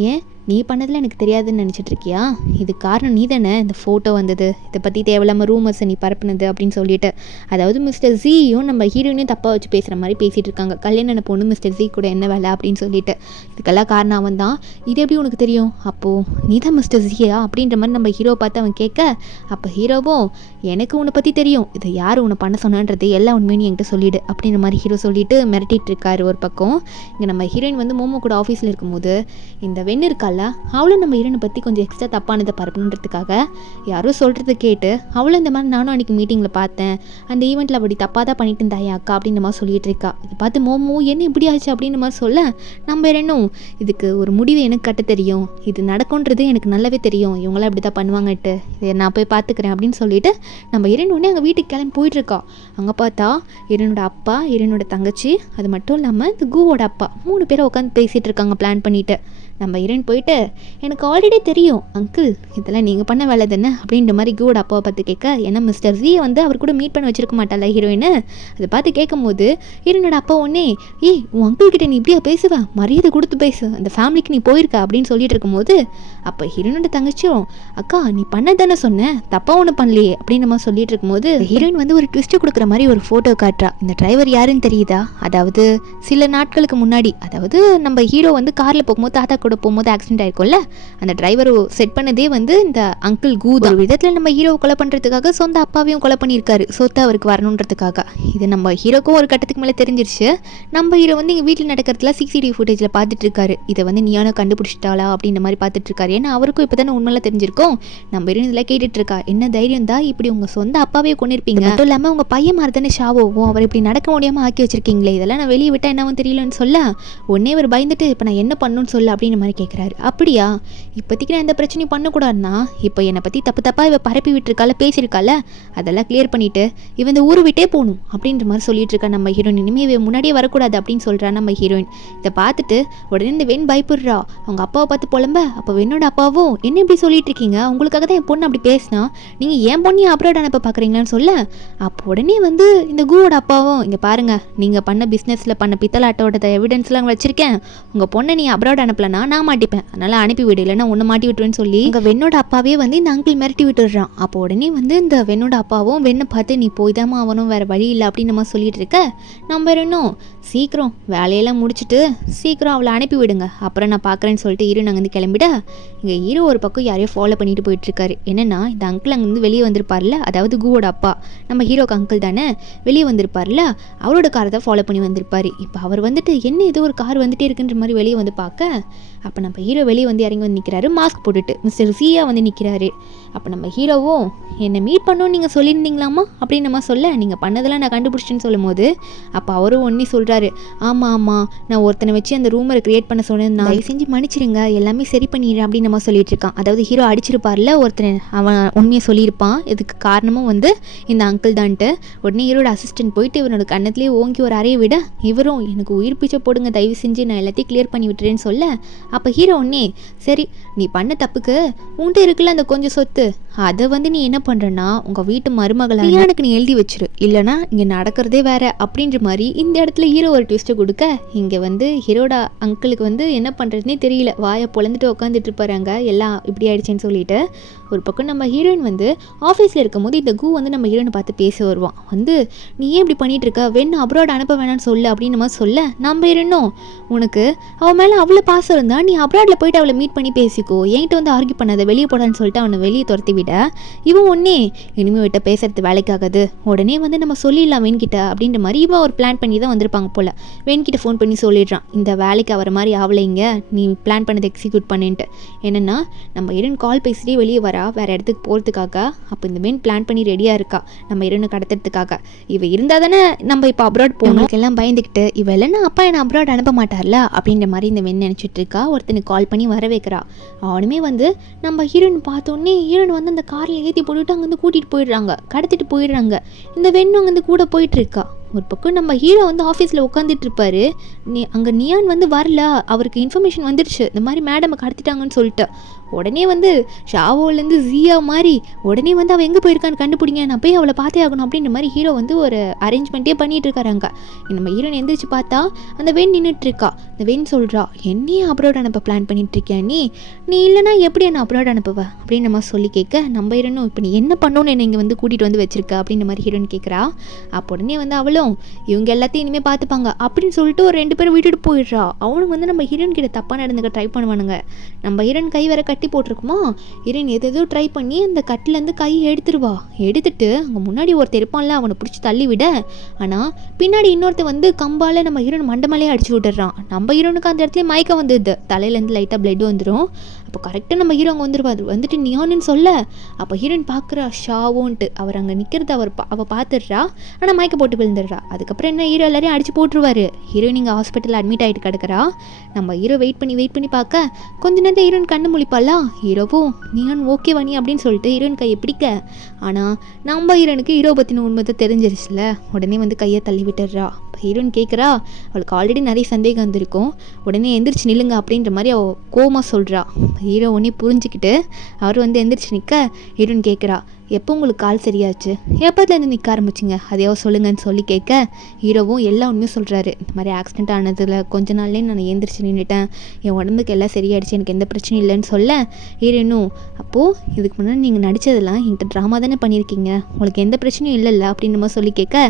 ஏன் நீ பண்ணதில் எனக்கு தெரியாதுன்னு நினச்சிட்டு இருக்கியா, இது காரணம் நீ தானே, இந்த ஃபோட்டோ வந்தது, இதை பற்றி தேவையில்லாமல் ரூமர்ஸை நீ பரப்புனது அப்படின்னு சொல்லிட்டு. அதாவது மிஸ்டர் ஜியும் நம்ம ஹீரோயினையும் தப்பாக வச்சு பேசுகிற மாதிரி பேசிகிட்டு இருக்காங்க. கல்யாணம் பொண்ணு மிஸ்டர் ஜி கூட என்ன வேலை அப்படின்னு சொல்லிட்டு. இதுக்கெல்லாம் காரணம் அவன் தான். இது எப்படி உனக்கு தெரியும், அப்போது நீ தான் மிஸ்டர் ஜியா அப்படின்ற மாதிரி நம்ம ஹீரோ பார்த்து அவன் கேட்க, அப்போ ஹீரோவும் எனக்கு உன்னை பற்றி தெரியும், இதை யார் உன்னை பண்ண சொன்னான்றது எல்லா உண்மையும் என்கிட்ட சொல்லிவிடு அப்படின்ற மாதிரி ஹீரோ சொல்லிட்டு மிரட்டிட்டு இருக்காரு ஒரு பக்கம். இங்கே நம்ம ஹீரோயின் வந்து மோமோ கூட ஆஃபீஸில் இருக்கும்போது இந்த வெண்ணு இருக்கால இருக்காளா, அவளும் நம்ம ஹீரோனை பற்றி கொஞ்சம் எக்ஸ்ட்ரா தப்பானதை பரப்பணுன்றதுக்காக யாரும் சொல்கிறத கேட்டு அவளும் இந்த மாதிரி நானும் அன்றைக்கி மீட்டிங்கில் பார்த்தேன், அந்த ஈவெண்ட்டில் அப்படி தப்பாக தான் பண்ணிட்டு இருந்தாயா அக்கா அப்படின்ற மாதிரி சொல்லிட்டு இருக்கா. இது பார்த்து மோமோ என்ன இப்படி ஆச்சு அப்படின்ற மாதிரி சொல்ல, நம்ம இரண்டும் இதுக்கு ஒரு முடிவு எனக்கு கட்ட தெரியும், இது நடக்கும்ன்றது எனக்கு நல்லாவே தெரியும், இவங்களாம் இப்படி தான் பண்ணுவாங்கட்டு, இதை நான் போய் பார்த்துக்கிறேன் அப்படின்னு சொல்லிட்டு நம்ம இரண்டு உடனே அங்கே வீட்டுக்கு கிளம்பி போயிட்டுருக்கா. அங்கே பார்த்தா இரனோட அப்பா, இரனோட தங்கச்சி, அது மட்டும் இல்லாமல் இந்த கூவோட அப்பா 3 பேரை உட்காந்து பேசிகிட்டு இருக்காங்க பிளான் பண்ணிவிட்டு. நம்ம இரண்டு போயிட்டு, எனக்கு ஆல்ரெடி தெரியும் அங்கிள் இதெல்லாம் நீங்கள் பண்ண வேலை தானே அப்படின்ற மாதிரி கூவோட அப்பாவை பார்த்து கேட்க, ஏன்னா மிஸ்டர் ஜியை வந்து அவர் கூட மீட் பண்ண வச்சிருக்க மாட்டாளா ஹீரோயின். அதை பார்த்து கேட்கும் போது இரனோட அப்பா ஒன்னே, ஏய் உன் அங்கிள் கிட்ட நீ இப்படியா பேசுவேன், மரியாதை கொடுத்து பேசு, அந்த ஃபேமிலிக்கு நீ போயிருக்க அப்படின்னு சொல்லிட்டு இருக்கும்போது, அப்போ ஹீரோனோட தங்கச்சியும், அக்கா நீ பண்ண தானே சொன்னேன், தப்பா ஒன்றும் பண்ணலையே அப்படின்னு நம்ம சொல்லிட்டு இருக்கும்போது ஹீரோயின் வந்து ஒரு ட்விஸ்ட் கொடுக்குற மாதிரி ஒரு ஃபோட்டோ காட்டுறா. இந்த டிரைவர் யாருன்னு தெரியுதா, அதாவது சில நாட்களுக்கு முன்னாடி, அதாவது நம்ம ஹீரோ வந்து காரில் போகும்போது தாத்தா கூட போகும்போது ஆக்சிடென்ட் ஆயிருக்கும்ல, அந்த டிரைவர் செட் பண்ணதே வந்து இந்த அங்கிள் கூ தான். ஒரு விதத்தில் நம்ம ஹீரோவை கொலை பண்ணுறதுக்காக சொந்த அப்பாவையும் கொலை பண்ணியிருக்காரு, சொத்து அவருக்கு வரணுன்றதுக்காக. இது நம்ம ஹீரோக்கும் ஒரு கட்டத்துக்கு மேலே தெரிஞ்சிருச்சு. நம்ம ஹீரோ வந்து எங்கள் வீட்டில் நடக்கிறதுல சிசிடிவி ஃபுட்டேஜில் பார்த்துட்டு இருக்காரு, இதை வந்து நீயானோ கண்டுபிடிச்சிட்டாளா அப்படின்ற மாதிரி பார்த்துட்டு இருக்காரு. ஏன்னா அவருக்கும் இப்போ தானே உண்மையில தெரிஞ்சிருக்கும். நம்ம ஹீரோ இதில் கேட்டுட்டு இருக்கா, என்ன தைரியம் தான் இப்படி உங்கள் சொந்த அப்பாவே கொண்டிருப்பீங்க, மட்டும் இல்லாமல் உங்கள் பையன் மாதிரி தானே ஷாவோவும் அவர் இப்படி நடக்க முடியாமல் ஆக்கி வச்சிருக்கீங்களே, இதெல்லாம் நான் வெளியே விட்டால் என்னவும் தெரியலன்னு சொல்ல, உடனே அவர் பயந்துட்டு இப்போ நான் என்ன பண்ணணும்னு சொல்ல அப்படின்னு மாதிரி கேட்குறாரு. அப்படியா, இப்போதைக்கு நான் எந்த பிரச்சனையும் பண்ணக்கூடாதுன்னா, இப்போ என்னை பற்றி தப்பு தப்பாக இவ பரப்பி விட்டுருக்கால, பேசியிருக்கால, அதெல்லாம் கிளியர் பண்ணிவிட்டு இவன் இந்த ஊரை விட்டே போகணும் அப்படின்ற மாதிரி சொல்லிட்டு இருக்கா நம்ம ஹீரோயின். இனிமேல் இவன் முன்னாடியே வரக்கூடாது அப்படின்னு சொல்கிறா நம்ம ஹீரோயின். இதை பார்த்துட்டு உடனே இந்த வெண் பயப்படுறா, அவங்க அப்பாவை பார்த்து புலம்ப, அப்போ வெண்ணோட அப்பாவும் என்ன இப்படி சொல்லிட்டு இருக்கீங்க, உங்களுக்காக தான் என் பொண்ணு அப்படி பேசினா, நீங்கள் ஏன் பொண்ணையும் அப்ராட் அனுப்ப பார்க்குறீங்களான்னு சொல்ல, அப்போ உடனே வந்து இந்த கூவோட அப்பாவும், இங்கே பாருங்கள் நீங்கள் பண்ண பிஸ்னஸில் பண்ண பித்தலாட்டோட எவிடன்ஸ்லாம் வச்சுருக்கேன், உங்கள் பொண்ணை நீ அப்ராட் அனுப்பலன்னா நான் மாட்டிப்பேன், அதனால் அனுப்பி விடு, இல்லைன்னா ஒன்று மாட்டி விட்டுருன்னு சொல்லி இங்கே வெண்ணோட அப்பாவே வந்து இந்த அங்கிள் மிரட்டி விட்டுடுறான். அப்போ உடனே வந்து இந்த வெண்ணோட அப்பாவும் வெண்ணை பார்த்து நீ போய் தான் ஆகணும், வேறு வழி இல்லை அப்படின்னு நம்ம சொல்லிட்டு இருக்க, நம்ம இன்னும் சீக்கிரம் வேலையெல்லாம் முடிச்சுட்டு சீக்கிரம் அவளை அனுப்பி விடுங்க, அப்புறம் நான் பார்க்குறேன்னு சொல்லிட்டு ஹீரோ நாங்கள் வந்து கிளம்பிட, இங்கே ஹீரோ ஒரு பக்கம் யாரையோ ஃபாலோ பண்ணிட்டு போயிட்டுருக்காரு. என்னென்னா இந்த அங்கிள் அங்கேருந்து வெளியே வந்திருப்பார்ல, அதாவது கூவோட அப்பா, நம்ம ஹீரோக்கு அங்கிள் தானே, வெளியே வந்திருப்பார்ல, அவரோட காரை தான் ஃபாலோ பண்ணி வந்திருப்பார். இப்போ அவர் வந்துட்டு என்ன ஏதோ ஒரு கார் வந்துட்டே இருக்குன்ற மாதிரி வெளியே வந்து பார்க்க, அப்போ நம்ம ஹீரோ வெளியே வந்து இறங்கி வந்து நிற்கிறாரு மாஸ்க் போட்டுட்டு, மிஸ்டர் சியா வந்து நிற்கிறாரு. அப்போ நம்ம ஹீரோவும் என்னை மீட் பண்ணணும்னு நீங்கள் சொல்லியிருந்தீங்களாமா அப்படின்னு நம்ம சொல்ல, நீங்கள் பண்ணதெல்லாம் நான் கண்டுபிடிச்சின்னு சொல்லும் போது அப்போ அவரும் ஒன்றே சொல்கிறாரு, ஆமாம் ஆமாம் நான் ஒருத்தனை வச்சு அந்த ரூமரை க்ரியேட் பண்ண சொன்னேன், நான் தயவு செஞ்சு மன்னிச்சிருங்க, எல்லாமே சரி பண்ணிடுறேன் அப்படின்னு நம்ம சொல்லிட்டு இருக்கான். அதாவது ஹீரோ அடிச்சிருப்பார்ல ஒருத்தனை, அவன் உண்மையை சொல்லியிருப்பான், இதுக்கு காரணமும் வந்து இந்த அங்கிள் தான்ட்டு. உடனே ஹீரோட அசிஸ்டன்ட் போயிட்டு இவனோட கண்ணத்துலேயே ஓங்கி ஒரு அறையை விட, இவரும் எனக்கு உயிர் பிச்சை போடுங்க தயவு செஞ்சு, நான் எல்லாத்தையும் கிளியர் பண்ணி விட்டுறேன்னு சொல்ல, அப்போ ஹீரோ ஒன்னே சரி நீ பண்ண தப்புக்கு உன்கிட்ட இருக்குல்ல அந்த கொஞ்சம் சொத்து, அதை வந்து நீ என்ன பண்ணுறன்னா உங்கள் வீட்டு மருமகளை எனக்கு நீ எழுதி வச்சிரு, இல்லைனா இங்கே நடக்கிறதே வேற அப்படின்ற மாதிரி இந்த இடத்துல ஹீரோ ஒரு ட்விஸ்ட்டை கொடுக்க, இங்கே வந்து ஹீரோட அங்கிளுக்கு வந்து என்ன பண்ணுறதுனே தெரியல, வாயை பொழந்துட்டு உட்காந்துட்டு இருப்பாருங்க, எல்லாம் இப்படி ஆயிடுச்சுன்னு சொல்லிட்டு. ஒரு பக்கம் நம்ம ஹீரோயின் வந்து ஆஃபீஸில் இருக்கும் போது இந்த கூ வந்து நம்ம ஹீரோயினை பார்த்து பேச வருவான், வந்து நீ ஏன் இப்படி பண்ணிட்டு இருக்க, வேணும் அப்ராட் அனுப்ப வேணான்னு சொல்லு அப்படின்னு நம்ம சொல்ல, நம்ம ஹீரோயினும் உனக்கு அவன் மேலே அவ்வளோ பாசம் இருந்தா நீ அப்ராடில் போயிட்டு அவளை மீட் பண்ணி பேசிக்கோ, என்கிட்ட வந்து ஆர்கியூ பண்ணாத, வெளியே போடான்னு சொல்லிட்டு அவனை வெளியே துரத்தி விட, இவன் ஒன்னே இனிமேல் விட்ட பேசுறது வேலைக்காகாது, உடனே வந்து நம்ம சொல்லிடலாம் வேண்கிட்ட அப்படின்ற மாதிரி இவன் ஒரு பிளான் பண்ணி தான் வந்திருப்பாங்க போல். வேண்கிட்ட ஃபோன் பண்ணி சொல்லிடுறான், இந்த வேலைக்கு ஆகிற மாதிரி ஆவலைங்க, நீ பிளான் பண்ணதை எக்ஸிக்யூட் பண்ணிட்டு, என்னென்னா நம்ம ஹீரோயின் கால் பேசிட்டே வெளியே வரா வேறு இடத்துக்கு போகிறதுக்காக. அப்போ இந்த வேன் பிளான் பண்ணி ரெடியாக இருக்கா நம்ம ஹீரோனை கடத்துறதுக்காக. இவ இருந்தால் தானே நம்ம இப்போ அப்ராட் போகணும், எல்லாம் பயந்துக்கிட்டு இவ இல்லைன்னா அப்பா என்னை அப்ராட் அனுப்ப மாட்டார்ல அப்படின்ற மாதிரி இந்த வெண் நினச்சிட்டு இருக்கா. ஒருத்தனுக்கு கால் பண்ணி வர வைக்கிறா. அவனுமே வந்து நம்ம ஹீரோயின் பார்த்தோன்னே ஹீரோயின் வந்து அந்த காரில் ஏற்றி போட்டுவிட்டு அங்கேருந்து கூட்டிகிட்டு போயிடுறாங்க, கடத்திட்டு போயிடுறாங்க. இந்த வெண் அங்கேருந்து கூட போயிட்டுருக்கா. ஒரு பக்கம் நம்ம ஹீரோ வந்து ஆஃபீஸில் உட்காந்துட்டு இருப்பாரு, அங்கே நியான் வந்து வரல, அவருக்கு இன்ஃபர்மேஷன் வந்துடுச்சு இந்த மாதிரி மேடமை கடத்திட்டாங்கன்னு சொல்லிட்டு. உடனே வந்து ஷாவோலேருந்து ஜியா மாதிரி உடனே வந்து அவள் எங்கே போயிருக்கான்னு கண்டுபிடிங்க, நான் போய் அவளை பார்த்தே ஆகணும் அப்படின்ற மாதிரி ஹீரோ வந்து ஒரு அரேஞ்ச்மெண்ட்டே பண்ணிகிட்டு இருக்காங்க. நம்ம ஹீரோன் எந்திரிச்சு பார்த்தா அந்த வெண் நின்றுட்டுருக்கா. அந்த வெண் சொல்கிறா, என்னையே அப்ராட் அனுப்ப பிளான் பண்ணிகிட்ருக்கியா நீ இல்லைனா எப்படி என்ன அப்ராட் அனுப்புவ அப்படின்னு நம்ம சொல்லி கேட்க, நம்ம ஹீரோனும் இப்போ நீ என்ன பண்ணணும்னு என்னை இங்கே வந்து கூட்டிகிட்டு வந்து வச்சிருக்க அப்படின்ற மாதிரி ஹீரோன் கேட்குறா. அப்போ உடனே வந்து அவளும் இவங்க எல்லாத்தையும் இனிமேல் பார்த்துப்பாங்க அப்படின்னு சொல்லிட்டு ஒரு 2 பேரும் விட்டுட்டு போயிடுறா. அவனுக்கு வந்து நம்ம ஹீரோன் கிட்ட தப்பாக நடந்துக்க ட்ரை பண்ணுவானுங்க. நம்ம ஹீரோன் கை வர கட்டி கட்டி போட்டிருக்குமா. ஹீரோயின் எதோ ட்ரை பண்ணி அந்த கட்டிலேருந்து கையை எடுத்துருவா. எடுத்துட்டு அங்கே முன்னாடி ஒருத்தர் இருப்பான்ல அவனை பிடிச்சி தள்ளி விட, ஆனால் பின்னாடி இன்னொருத்தர் வந்து கம்பால் நம்ம ஹீரோயின் மண்டமலையே அடிச்சு விட்டுறான். நம்ம ஹீரோனுக்கு அந்த இடத்துல மயக்கம் வந்துடுது, தலையிலேருந்து லைட்டாக பிளட் வந்துடும். அப்போ கரெக்டாக நம்ம ஹீரோ அங்கே வந்துடுவார். வந்துட்டு நியான்னு சொல்ல, அப்போ ஹீரோயின் பார்க்குறா ஷாவோன்ட்டு. அவர் அங்கே நிற்கிறது அவள் பார்த்துடுறா, ஆனால் மயக்க போட்டு விழுந்துடுறா. அதுக்கப்புறம் என்ன, ஹீரோ எல்லாரையும் அடிச்சு போட்டுருவார். ஹீரோயின் இங்கே ஹாஸ்பிட்டலில் அட்மிட் ஆகிட்டு கிடக்கிறா. நம்ம ஹீரோ வெயிட் பண்ணி பார்க்க கொஞ்ச நேரத்தில் ஹீரோயின் கண்ணு முழிப்பாளா. ஹீரோவும் நியான் ஓகேவா நீ அப்படின்னு சொல்லிட்டு ஹீரோயின் கையை பிடிக்க, ஆனால் நம்ம ஹீரோனுக்கு ஹீரோ பற்றின உண்மை தான் தெரிஞ்சிருச்சுல. உடனே வந்து கையை தள்ளி விட்டுடுறா. ஹீரோயின் கேட்குறா, அவளுக்கு ஆல்ரெடி நிறைய சந்தேகம் வந்திருக்கும். உடனே எந்திரிச்சு நில்லுங்க அப்படின்ற மாதிரி அவள் கோமா சொல்கிறா. ஹீரோ ஒன்றே புரிஞ்சுக்கிட்டு அவர் வந்து எந்திரிச்சு நிற்க, ஹீரோயின் கேட்குறா, எப்போ உங்களுக்கு கால் சரியாச்சு, எப்போதுலேருந்து நிற்க ஆரம்பிச்சிங்க அதையோ சொல்லுங்கன்னு சொல்லி கேட்க, ஹீரோவும் எல்லா உண்மையும் சொல்கிறாரு. இந்த மாதிரி ஆக்சிடென்ட் ஆனதில் கொஞ்ச நாள்லேயே நான் எந்திரிச்சு நின்றுட்டேன், என் உடம்புக்கு எல்லாம் சரியாயிடுச்சு, எனக்கு எந்த பிரச்சனையும் இல்லைன்னு சொல்ல, ஹீரோனும் அப்போது இதுக்கு முன்னாடி நீங்கள் நடித்ததெல்லாம் என்கிட்ட ட்ராமா தானே பண்ணியிருக்கீங்க, உங்களுக்கு எந்த பிரச்சனையும் இல்லைல்ல அப்படின்ற மாதிரி சொல்லி கேட்க,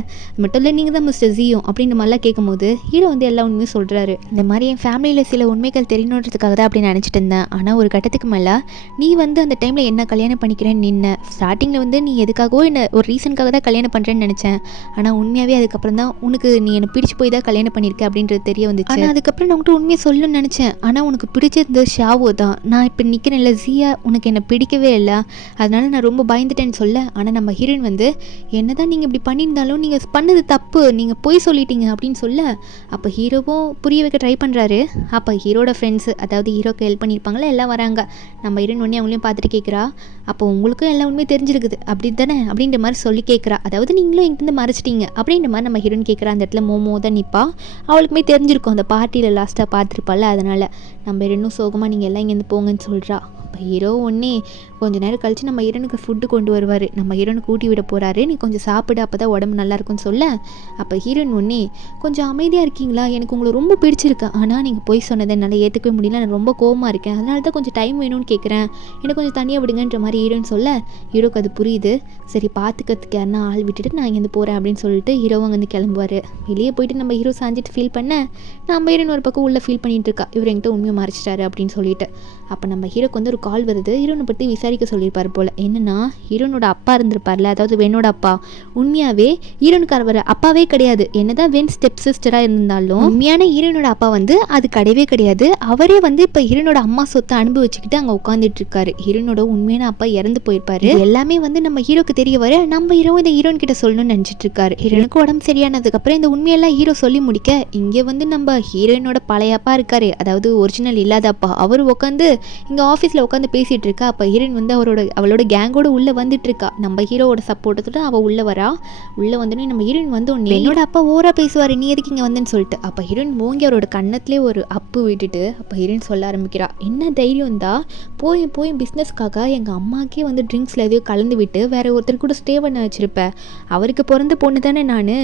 மட்டும் இல்லை நீங்கள் தான் மிஸ்டர் ஜியும் அப்படின்ற மாதிரிலாம் கேட்கும்போது ஹீரோ வந்து எல்லா உண்மையும் சொல்கிறாரு. இந்த மாதிரி என் ஃபேமிலியில் சில உண்மைகள் தெரியணுன்றதுக்காக தான் அப்படின்னு நினச்சிட்டு இருந்தேன். ஆனால் ஒரு கட்டத்துக்கு மேலே நீ வந்து அந்த டைமில் என்ன கல்யாணம் பண்ணிக்கிறேன்னு நின்ன. ஸ்டார்டிங்கில் வந்து நீ எதுக்காகவோ என்ன ஒரு ரீசனுக்காக தான் கல்யாணம் பண்ணுறேன்னு நினச்சேன். ஆனால் உண்மையாகவே அதுக்கப்புறம் தான் உனக்கு நீ என்னை பிடிச்சி போய் தான் கல்யாணம் பண்ணியிருக்க அப்படின்றது தெரிய வந்துச்சு. ஆனால் அதுக்கப்புறம் நான் உங்கள்கிட்ட உண்மையை சொல்லணும்னு நினச்சேன். ஆனால் உனக்கு பிடிச்சது ஷாவோ தான். நான் இப்போ நிற்கிறேன்ல ஜியா, உனக்கு என்னை பிடிக்கவே இல்லை, அதனால நான் ரொம்ப பயந்துட்டேன்னு சொல்ல, ஆனால் நம்ம ஹீரோயின் வந்து என்ன தான் நீங்கள் இப்படி பண்ணியிருந்தாலும் நீங்கள் பண்ணது தப்பு, நீங்கள் போய் சொல்லிட்டீங்க அப்படின்னு சொல்ல, அப்போ ஹீரோவும் புரிய வைக்க ட்ரை பண்ணுறாரு. அப்போ ஹீரோட ஃப்ரெண்ட்ஸு, அதாவது ஹீரோக்கு ஹெல்ப் பண்ணியிருப்பாங்களே எல்லாம் வராங்க. நம்ம ஹீரோயின் ஒன்றே அவங்களையும் பார்த்துட்டு கேட்குறா, அப்போ உங்களுக்கும் எல்லா உண்மையும் தெரிஞ்சிருக்குது அப்படி தானே அப்படின்ற மாதிரி சொல்லி கேட்குறா. அதாவது நீங்களும் எங்கிட்ட மறைச்சிட்டீங்க அப்படின்ற மாதிரி நம்ம ஹீரோயின் கேட்குறா. அந்த இடத்துல மோமோ தான் நிற்பா. அவளுக்குமே தெரிஞ்சிருக்கும் அந்த பார்ட்டியில் லாஸ்ட்டாக பார்த்துருப்பாள். அதனால் நம்ம ஹீரோனும் சோகமாக நீங்கள் எல்லாம் இங்கேருந்து போங்கன்னு சொல்கிறா. அப்போ ஹீரோ ஒன்றே கொஞ்சம் நேரம் கழித்து நம்ம ஹீரோனுக்கு ஃபுட்டு கொண்டு வருவார். நம்ம ஹீரோனுக்கு ஊட்டி விட போகிறாரு. நீ கொஞ்சம் சாப்பிடு, அப்போ தான் உடம்பு நல்லாயிருக்குன்னு சொல்ல, அப்போ ஹீரோயின் ஒன்றே கொஞ்சம் அமைதியாக இருக்கீங்களா, எனக்கு உங்களை ரொம்ப பிடிச்சிருக்கு, ஆனால் நீங்கள் போய் சொன்னதை என்னால் ஏற்றுக்கவே முடியல, நான் ரொம்ப கோவமாக இருக்கேன், அதனால தான் கொஞ்சம் டைம் வேணும்னு கேட்குறேன், எனக்கு கொஞ்சம் தனியாக விடுங்கன்ற மாதிரி ஹீரோன்னு சொல்ல, ஹீரோக்கு அது புரியுது. சரி பார்த்துக்கிறதுக்கு யாருன்னா ஆள் விட்டுட்டு நான் இங்கேருந்து போகிறேன் அப்படின்னு சொல்லிட்டு ஹீரோவும் அங்கேருந்து கிளம்புவார். வெளியே போயிட்டு நம்ம ஹீரோ சாஞ்சிட்டு ஃபீல் பண்ண, நம்ம ஹீரோயின் ஒரு பக்கம் உள்ளே ஃபீல் பண்ணிட்டு இருக்கா, இவர் என்கிட்ட உண்மையை மறைச்சிட்டாரு அப்படின்னு சொல்லிட்டு. அப்போ நம்ம ஹீரோக்கு வந்து ஒரு கால் வருது. ஹீரோனை பற்றி விசாரிக்க சொல்லியிருப்பார் போல். என்னென்னா ஹீரோனோட அப்பா இருந்திருப்பார்ல, அதாவது வெனோட அப்பா, உண்மையாகவே ஹீரோனுக்கு அவர் அப்பாவே கிடையாது. என்னதான் வென் ஸ்டெப் சிஸ்டராக இருந்தாலும் உண்மையான ஹீரோனோட அப்பா வந்து அது கிடையவே கிடையாது. அவரே வந்து இப்போ ஹீரோனோட அம்மா சொத்தை அனுபவிச்சுக்கிட்டு அங்கே உட்காந்துட்டு இருக்காரு. ஹீரோனோட உண்மையான அப்பா இறந்து போயிருப்பாரு. எல்லாமே வந்து நம்ம ஹீரோக்கு தெரிய வர நம்ம ஹீரோ இந்த ஹீரோன் கிட்ட சொல்லணும்னு நினச்சிட்டு இருக்காரு. ஹீரோனுக்கு உடம்பு சரியானதுக்கப்புறம் இந்த உண்மையெல்லாம் ஹீரோ சொல்லி முடிக்க, இங்கே வந்து நம்ம ஹீரோயினோட பழைய அப்பா இருக்காரு, அதாவது ஒரிஜினல் இல்லாத அப்பா, அவர் உட்காந்து இங்கே ஆஃபீஸில் உட்காந்து பேசிகிட்டு இருக்கா. அப்போ ஹீரோயின் வந்து அவளோட கேங்கோட உள்ளே வந்துட்டு இருக்கா. நம்ம ஹீரோவோட சப்போர்ட்டோட அவள் உள்ளே வரா. உள்ளே வந்தோடனே நம்ம ஹீரோயின் வந்து ஒன்று, என்னோட அப்பா ஓரா பேசுவார், நீ எதுக்கு இங்கே வந்தேன்னு சொல்லிட்டு. அப்போ ஹீரோயின் ஓங்கி அவரோட கண்ணத்துலேயே ஒரு அப்பு விட்டுட்டு அப்போ ஹீரோயின் சொல்ல ஆரம்பிக்கிறா, என்ன தைரியம் தான் போய் பிஸ்னஸ்க்காக எங்கள் அம்மாக்கே வந்து ட்ரிங்க்ஸில் எதையோ கலந்து விட்டு வேற ஒருத்தர் கூட ஸ்டே பண்ண வச்சுருப்பேன், அவருக்கு பிறந்த பொண்ணு தானே நான்,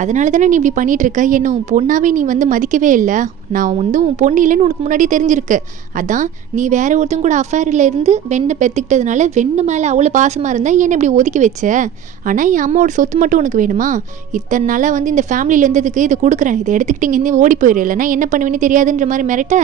அதனால தானே நீ இப்படி பண்ணிட்டு இருக்க, என்ன உன் பொண்ணாவே நீ வந்து மதிக்கவே இல்லை, நான் வந்து உன் பொண்ணு இல்லைன்னு உனக்கு முன்னாடியே தெரிஞ்சிருக்கு, அதான் நீ வேற ஒருத்தங்க கூட அஃபேரில் இருந்து வெண்ணை பெற்றுக்கிட்டதுனால வெண்ணு மேலே அவ்வளோ பாசமாக இருந்தால் ஏன் இப்படி ஒதுக்கி வச்ச, ஆனால் என் அம்மாவோட சொத்து மட்டும் உனக்கு வேணுமா, இத்தனை நாளாக வந்து இந்த ஃபேமிலியில் இருந்ததுக்கு இதை கொடுக்குறேன், இதை எடுத்துக்கிட்டீங்க ஓடி போயிடு, இல்லைன்னா என்ன பண்ணுவேன்னு தெரியாதுன்ற மாதிரி மிரட்ட,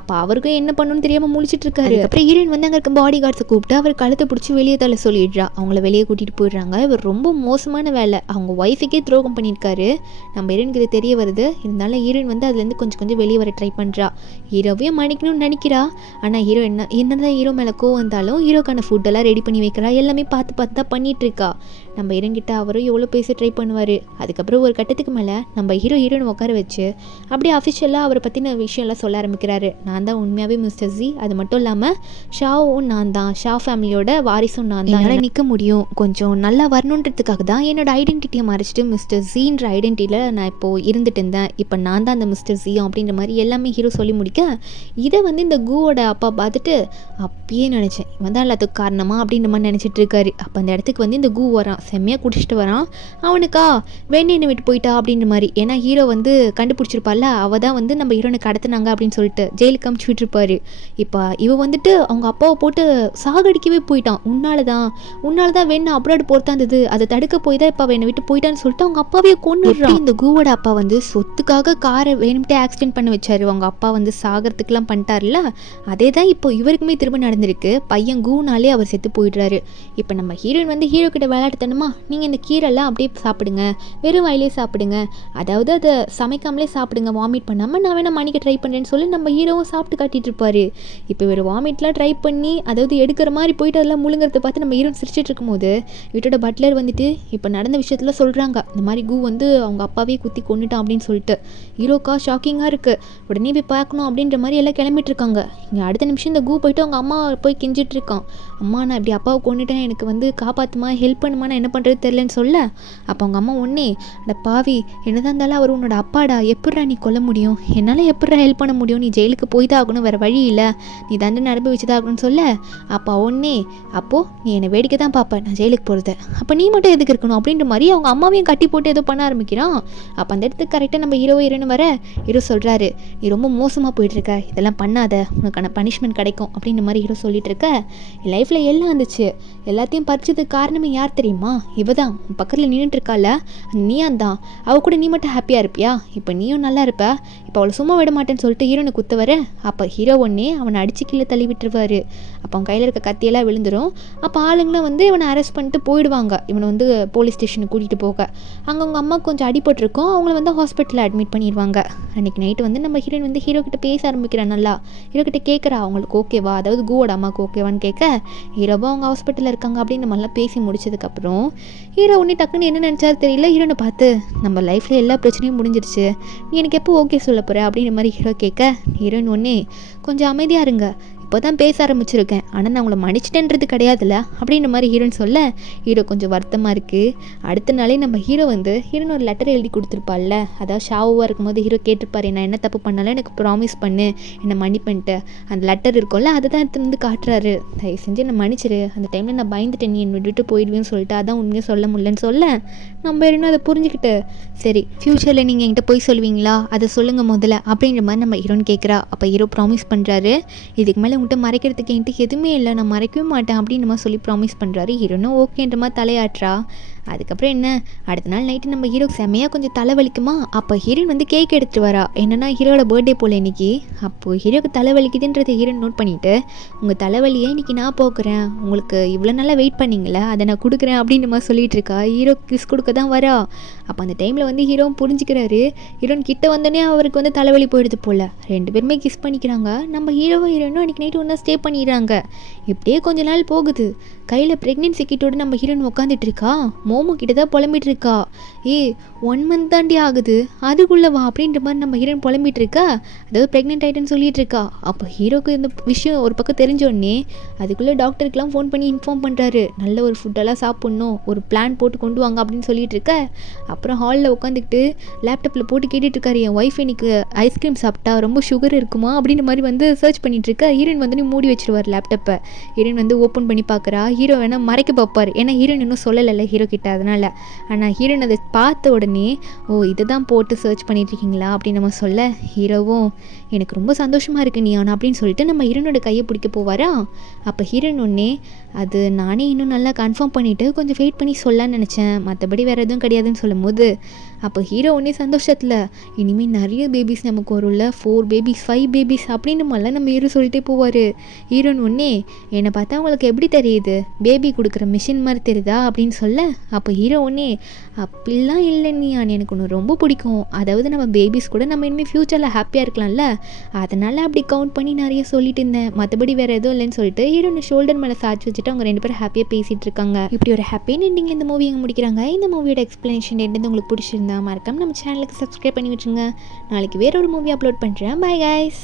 அப்போ அவருக்கும் என்ன பண்ணணும்னு தெரியாமல் முழிச்சிட்டு இருக்காரு. அப்புறம் ஹீரோயின் வந்து அங்கே இருக்க பாடி கார்ட்ஸை கூப்பிட்டு அவர் கழுத்தை பிடிச்சி வெளியே தள்ள சொல்லிடுறா. அவங்கள வெளியே கூட்டிகிட்டு போயிடுறாங்க. இவர் ரொம்ப மோசமான வேலை, அவங்க ஒய்ஃபுக்கே துரோகம் பண்ணியிருக்காரு. நம்ம ஹீரோனுக்கு இது தெரிய வருது. இருந்தாலும் ஹீரோயின் வந்து அதுலேருந்து கொஞ்சம் வெளியே வர ட்ரை பண்ணுறா. ஹீரோவையும் மன்னிக்கணும்னு நினைக்கிறா. ஆனால் ஹீரோ என்னதான் ஹீரோ மேலே கோவம் வந்தாலும் ஹீரோக்கான ஃபுட்டெல்லாம் ரெடி பண்ணி வைக்கிறா. எல்லாமே பார்த்து தான் பண்ணிட்டு இருக்கா. நம்ம ஹீரோங்கிட்ட அவரும் எவ்வளோ பேச ட்ரை பண்ணுவார். அதுக்கப்புறம் ஒரு கட்டத்துக்கு மேலே நம்ம ஹீரோனை உட்கார வச்சு அப்படியே அஃபிஷியலாக அவரை பற்றின விஷயம்லாம் சொல்ல ஆரம்பிக்கிறாரு. நான் தான் உண்மையாகவே மிஸ்டர் ஜி, அது மட்டும் இல்லாமல் ஷாவும் நான் தான், ஷா ஃபேமிலியோட வாரிசும் நான் தான், என்னால் நிற்க முடியும், கொஞ்சம் நல்லா வரணுன்றதுக்காக தான் என்னோட ஐடென்டிட்டியை மறைச்சிட்டு மிஸ்டர் ஜின்ற ஐடென்டிட்டியில் நான் இப்போது இருந்துட்டு இருந்தேன், இப்போ நான் தான் அந்த மிஸ்டர் ஜியும் அப்படின்ற மாதிரி எல்லாமே ஹீரோ சொல்லி முடிக்க, இதை வந்து இந்த கூவோட அப்பா பார்த்துட்டு அப்பயே நினச்சேன் இவன் தான் எல்லாத்துக்கும் காரணமா அப்படின்ற மாதிரி நினச்சிட்டு இருக்காரு. அப்போ அந்த இடத்துக்கு வந்து இந்த கூ வரான். செம்மையாக குடிச்சிட்டு வரான். அவனுக்கா வேணே என்னை விட்டு போயிட்டா அப்படின்ற மாதிரி, ஏன்னா ஹீரோ வந்து கண்டுபிடிச்சிருப்பால அவள் தான் வந்து நம்ம ஹீரோனை கடத்தினாங்க அப்படின்னு சொல்லிட்டு ஜெயிலுக்கு அமுச்சு விட்டுருப்பாரு. இப்போ இவ வந்துட்டு அவங்க அப்பாவை போட்டு சாகடிக்கவே போயிட்டான். உன்னால தான் வேணா அப்ராட் போர்த்தா இருந்தது, அதை தடுக்க போய் தான் இப்போ என்னை விட்டு போயிட்டான்னு சொல்லிட்டு அவங்க அப்பாவே கொன்னுடுறான். இந்த கூவோட அப்பா வந்து சொத்துக்காக காரை வேணும்ட்டே ஆக்சிடென்ட் பண்ண வச்சாரு. அவங்க அப்பா வந்து சாகிறதுக்குலாம் பண்ணிட்டார்ல, அதே தான் இப்போ இவருக்குமே திரும்ப நடந்திருக்கு. பையன் கூனாலே அவர் செத்து போயிடுறாரு. இப்போ நம்ம ஹீரோயின் வந்து ஹீரோ கிட்ட விளையாட்டுத்தனமா, நீங்கள் இந்த கீரைலாம் அப்படியே சாப்பிடுங்க, வெறும் வாயிலே சாப்பிடுங்க, அதாவது அதை சமைக்காமலே சாப்பிடுங்க, வாமிட் பண்ணாமல், நான் வேணா மணிக்கு ட்ரை பண்ணுறேன்னு சொல்லி நம்ம ஹீரோவும் சாப்பிட்டு காட்டிட்டு இருப்பாரு. இப்போ இவர் வாமிட்லாம் ட்ரை பண்ணி அதாவது எடுக்கிற மாதிரி போயிட்டு அதெல்லாம் முழுங்கிறத பார்த்து நம்ம ஹீரோ சிரிச்சிட்டு இருக்கும்போது வீட்டோட பட்லர் வந்துட்டு இப்போ நடந்த விஷயத்தில் சொல்கிறாங்க, இந்த மாதிரி கூ வந்து அவங்க அப்பாவே குத்தி கொண்டுட்டான் அப்படின்னு சொல்லிட்டு. ஹீரோக்கா ஷாக்கிங்காக இருக்குது, உடனே போய் பார்க்கணும் அப்படின்ற மாதிரி எல்லாம் கிளம்பிட்டு இருக்காங்க. இங்கே அடுத்த நிமிஷம் இந்த கூ போயிட்டு அவங்க அம்மா போய் கெஞ்சிட்டு இருக்கான், அம்மா நான் இப்படி அப்பாவை கொண்டுட்டேன், எனக்கு வந்து காப்பாற்றுமா, ஹெல்ப் பண்ணுமா, நான் என்ன பண்ணுறது தெரிலன்னு சொல்ல. அப்போ அவங்க அம்மா ஒன்னே, அட பாவி, என்னதான் இருந்தாலும் அவர் உன்னோட அப்பாடா, எப்பட்றா நீ கொல்ல முடியும், என்னால் எப்பட்றா ஹெல்ப் பண்ண முடியும், நீ ஜெயிலுக்கு போய் தான் ஆகணும், வேறு வழி இல்லை, நீ தண்டனை அனுபவிச்சு தான் ஆகணும்னு சொல்ல. அப்போ ஒன்னே, அப்போது நீ என்னை வேடிக்கை தான் பார்ப்பேன் நான் ஜெயிலுக்கு போகிறத, அப்போ நீ மட்டும் எதுக்கு இருக்கணும் அப்படின்ற மாதிரி அவங்க அம்மாவையும் கட்டி போட்டு ஏதோ பண்ண ஆரம்பிக்கிறான். அப்போ அந்த இடத்துக்கு கரெக்டாக நம்ம ஹீரோன்னு வர ஹீரோ சொல்கிறாரு, நீ ரொம்ப மோசமாக போயிட்டுருக்க, இதெல்லாம் பண்ணாத, உனக்கான பனிஷ்மெண்ட் கிடைக்கும் அப்படின்ற மாதிரி ஹீரோ சொல்லிட்டு இருக்க. என் லைஃப்பில் எல்லாம் இருந்துச்சு, எல்லாத்தையும் பறிச்சதுக்கு காரணமே யார் தெரியுமா, இவ தான் உன் பக்கத்தில் நின்றுட்டு இருக்கால, நீயான் தான், அவள் கூட நீ மட்டும் ஹாப்பியாக இருப்பியா, இப்போ நீயும் நல்லா இருப்ப, இப்போ அவளை சும்மா விட மாட்டேன்னு சொல்லிட்டு ஹீரோனை குத்த வர. அப்போ ஹீரோ ஒன்னே அவனை அடிச்சு கீழே தள்ளி விட்டுருவாரு. அப்போ அவன் கையில் இருக்க கத்தியெல்லாம் விழுந்துடும். அப்போ ஆளுங்களாம் வந்து இவனை அரெஸ்ட் பண்ணிட்டு போயிடுவாங்க, இவனை வந்து போலீஸ் ஸ்டேஷனுக்கு கூட்டிகிட்டு போக. அங்கே அவங்க அம்மா கொஞ்சம் அடிபட்டிருக்கும், அவங்கள வந்து ஹாஸ்பிட்டலில் அட்மிட் பண்ணிடுவாங்க. அன்றைக்கி நைட்டு வந்து நம்ம ஹீரோயின் வந்து ஹீரோ கிட்ட பேச ஆரம்பிக்கிறான். நல்லா ஹீரோ கிட்ட கேட்குறா அவங்களுக்கு ஓகேவா, அதாவது கூவோட அம்மாவுக்கு ஓகேவான்னு கேட்க, ஹீரோவா அவங்க ஹாஸ்பிட்டலில் இருக்காங்க அப்படின்னு நம்மளாம் பேசி முடிச்சதுக்கப்புறம் ஹீரோ உடனே டக்குன்னு என்ன நினச்சாரு தெரியல, ஹீரோனை பார்த்து, நம்ம லைஃப்பில் எல்லா பிரச்சனையும் முடிஞ்சிருச்சு, நீ எனக்கு எப்போ ஓகே சொல்ல போகிற அப்படின்ற மாதிரி ஹீரோ கேட்க, ஹீரோயின் ஒன்னே கொஞ்சம் அமைதியாக இருங்க, இப்போ தான் பேச ஆரம்பிச்சிருக்கேன், ஆனால் நான் உங்களை மன்னிச்சிட்டேன்றது கிடையாதுல்ல அப்படின்ற மாதிரி ஹீரோன்னு சொல்ல. ஹீரோ கொஞ்சம் வருத்தமாக இருக்குது. அடுத்த நாளே நம்ம ஹீரோ வந்து ஹீரோன்னு ஒரு லெட்டர் எழுதி கொடுத்துருப்பாள்ல, அதாவது ஷாவாக இருக்கும்போது ஹீரோ கேட்டிருப்பாரு, நான் என்ன தப்பு பண்ணாலும் எனக்கு ப்ராமிஸ் பண்ணு, என்னை மன்னிப்பன்ட்டு. அந்த லெட்டர் இருக்கும்ல அதை தான் எடுத்து வந்து காட்டுறாரு, தயவு செஞ்சு என்னை மன்னிச்சிரு, அந்த டைமில் நான் பயந்துட்டேன், நீ என்னை விட்டுட்டு போயிடுவேன்னு சொல்லிட்டு அதான் உண்மையாக சொல்ல முடியலன்னு சொல்ல. நம்ம இன்னும் அதை புரிஞ்சுக்கிட்டு, சரி ஃப்யூச்சரில் நீங்கள் என்கிட்ட போய் சொல்லுவீங்களா, அதை சொல்லுங்கள் முதல்ல அப்படின்ற மாதிரி நம்ம ஹீரோன்னு கேட்குறா. அப்போ ஹீரோ ப்ராமிஸ் பண்ணுறாரு, இதுக்கு மேலே உங்கள்கிட்ட மறைக்கிறதுக்கு என்கிட்ட எதுவுமே இல்லை, நான் மறைக்கவே மாட்டேன் அப்படின்னு நம்ம சொல்லி ப்ராமிஸ் பண்ணுறாரு. ஹீரோனும் ஓகேன்ற மாதிரி தலையாட்டுறா. அதுக்கப்புறம் என்ன, அடுத்த நாள் நைட்டு நம்ம ஹீரோக்கு செம்மையாக கொஞ்சம் தலைவலிக்குமா. அப்போ ஹீரோயின் வந்து கேக் எடுத்துகிட்டு வரா, என்னென்னா ஹீரோட பர்த்டே போல் இன்றைக்கி. அப்போது ஹீரோக்கு தலைவலிக்குதுன்றதை ஹீரோயின் நோட் பண்ணிவிட்டு, உங்கள் தலைவலியை இன்றைக்கி நான் போக்குறேன், உங்களுக்கு இவ்வளோ நல்லா வெயிட் பண்ணிங்களே அதை நான் கொடுக்குறேன் அப்படின்னு மாதிரி சொல்லிகிட்டு இருக்கா. ஹீரோ கிஸ் கொடுக்க தான் வரா. அப்போ அந்த டைமில் வந்து ஹீரோவும் புரிஞ்சுக்கிறாரு, ஹீரோயின் கிட்ட வந்தோடனே அவருக்கு வந்து தலைவலி போயிடுது போல். ரெண்டு பேருமே கிஸ் பண்ணிக்கிறாங்க. நம்ம ஹீரோவும் ஹீரோயினும் அன்றைக்கி நைட்டு ஒன்றா ஸ்டே பண்ணிடுறாங்க. இப்படியே கொஞ்ச நாள் போகுது. கையில் ப்ரெக்னென்சி கிட்டோடு நம்ம ஹீரோயின் உட்காந்துட்டு இருக்கா. மோமோ கிட்ட தான் புலம்பிட்டு இருக்கா, 1 month தாண்டி ஆகுது அதுக்குள்ளே வா அப்படின்ற மாதிரி நம்ம ஹீரோயின் புலம்பிட்டு இருக்கா. அதாவது ப்ரெக்னென்ட் ஆகிட்டுன்னு சொல்லிட்டு இருக்கா. அப்போ ஹீரோக்கு இந்த விஷயம் ஒரு பக்கம் தெரிஞ்சோடனே அதுக்குள்ளே டாக்டருக்கெலாம் ஃபோன் பண்ணி இன்ஃபார்ம் பண்ணுறாரு, நல்ல ஒரு ஃபுட்டெல்லாம் சாப்பிட்ணும், ஒரு பிளான் போட்டு கொண்டு வாங்க அப்படின்னு சொல்லிட்டு இருக்க. அப்புறம் ஹாலில் உட்காந்துக்கிட்டு லேப்டாப்பில் போட்டு கேட்டுட்டு இருக்காரு, என் ஒய்ஃப் இன்னைக்கு ஐஸ்கிரீம் சாப்பிட்டா ரொம்ப சுகர் இருக்குமா அப்படின்ற மாதிரி வந்து சர்ச் பண்ணிட்டு இருக்கா. ஹீரோயின் வந்து மூடி வச்சிருவார் லேப்டாப்பை. ஹீரோயின் வந்து ஓப்பன் பண்ணி பார்க்குறா. ஹீரோ வேணால் மறைக்க பார்ப்பார், ஏன்னா ஹீரோயின் இன்னும் சொல்லலை ஹீரோ கிட்ட, அதனால். ஆனால் ஹீரோயின் அதை பார்த்த உடனே, ஓ இதை தான் போட்டு சர்ச் பண்ணிட்டு இருக்கீங்களா அப்படின்னு நம்ம சொல்ல, ஹீரோவும் எனக்கு ரொம்ப சந்தோஷமாக இருக்குது நீ ஆனால் அப்படின்னு சொல்லிட்டு நம்ம ஹீரோனோட கையை பிடிக்க போவாரா. அப்போ ஹீரோயின் ஒன்னே, அது நானே இன்னும் நல்லா கன்ஃபார்ம் பண்ணிவிட்டு கொஞ்சம் வெயிட் பண்ணி சொல்லலான்னு நினச்சேன், மற்றபடி வேறு எதுவும் கிடையாதுன்னு சொல்லும் போது, அப்போ ஹீரோ ஒன்னே சந்தோஷத்தில், இனிமேல் நிறைய பேபிஸ் நமக்கு வரும்ல, 4 பேபிஸ் 5 பேபிஸ் அப்படின்னு மாதிரிலாம் நம்ம ஹீரோ சொல்லிட்டே போவார். ஹீரோயின் ஒன்னே, என்னை பார்த்தா உங்களுக்கு எப்படி தெரியுது, பேபி கொடுக்குற மிஷின் மாதிரி தெரியுதா அப்படின்னு சொல்ல. அப்போ ஹீரோ ஒன்னே, அப்படிலாம் இல்லை நீயான், எனக்கு ஒன்று ரொம்ப பிடிக்கும், அதாவது நம்ம பேபிஸ் கூட நம்ம இனிமேல் ஃப்யூச்சரில் ஹாப்பியாக இருக்கலாம்ல, அதனால் அப்படி கவுண்ட் பண்ணி நிறைய சொல்லிட்டு இருந்தேன், மற்றபடி வேறு எதுவும் இல்லைன்னு சொல்லிட்டு ஹீரோனை ஷோல்டர் மேலே சாய்ச்சி வச்சுட்டு அவங்க 2 பேரும் ஹாப்பியாக பேசிகிட்டு இருக்காங்க. இப்படி ஒரு ஹாப்பியான எண்டிங்கில் இந்த மூவி எங்கே முடிக்கிறாங்க. இந்த மூவியோட எக்ஸ்ப்ளனேஷன் எண்டு உங்களுக்கு பிடிச்சிருந்தா மறக்காம நம்ம சேனலுக்கு சப்ஸ்கிரைப் பண்ணி வச்சுங்க. நாளைக்கு வேற ஒரு மூவி அப்லோட் பண்ணுறேன். Bye guys.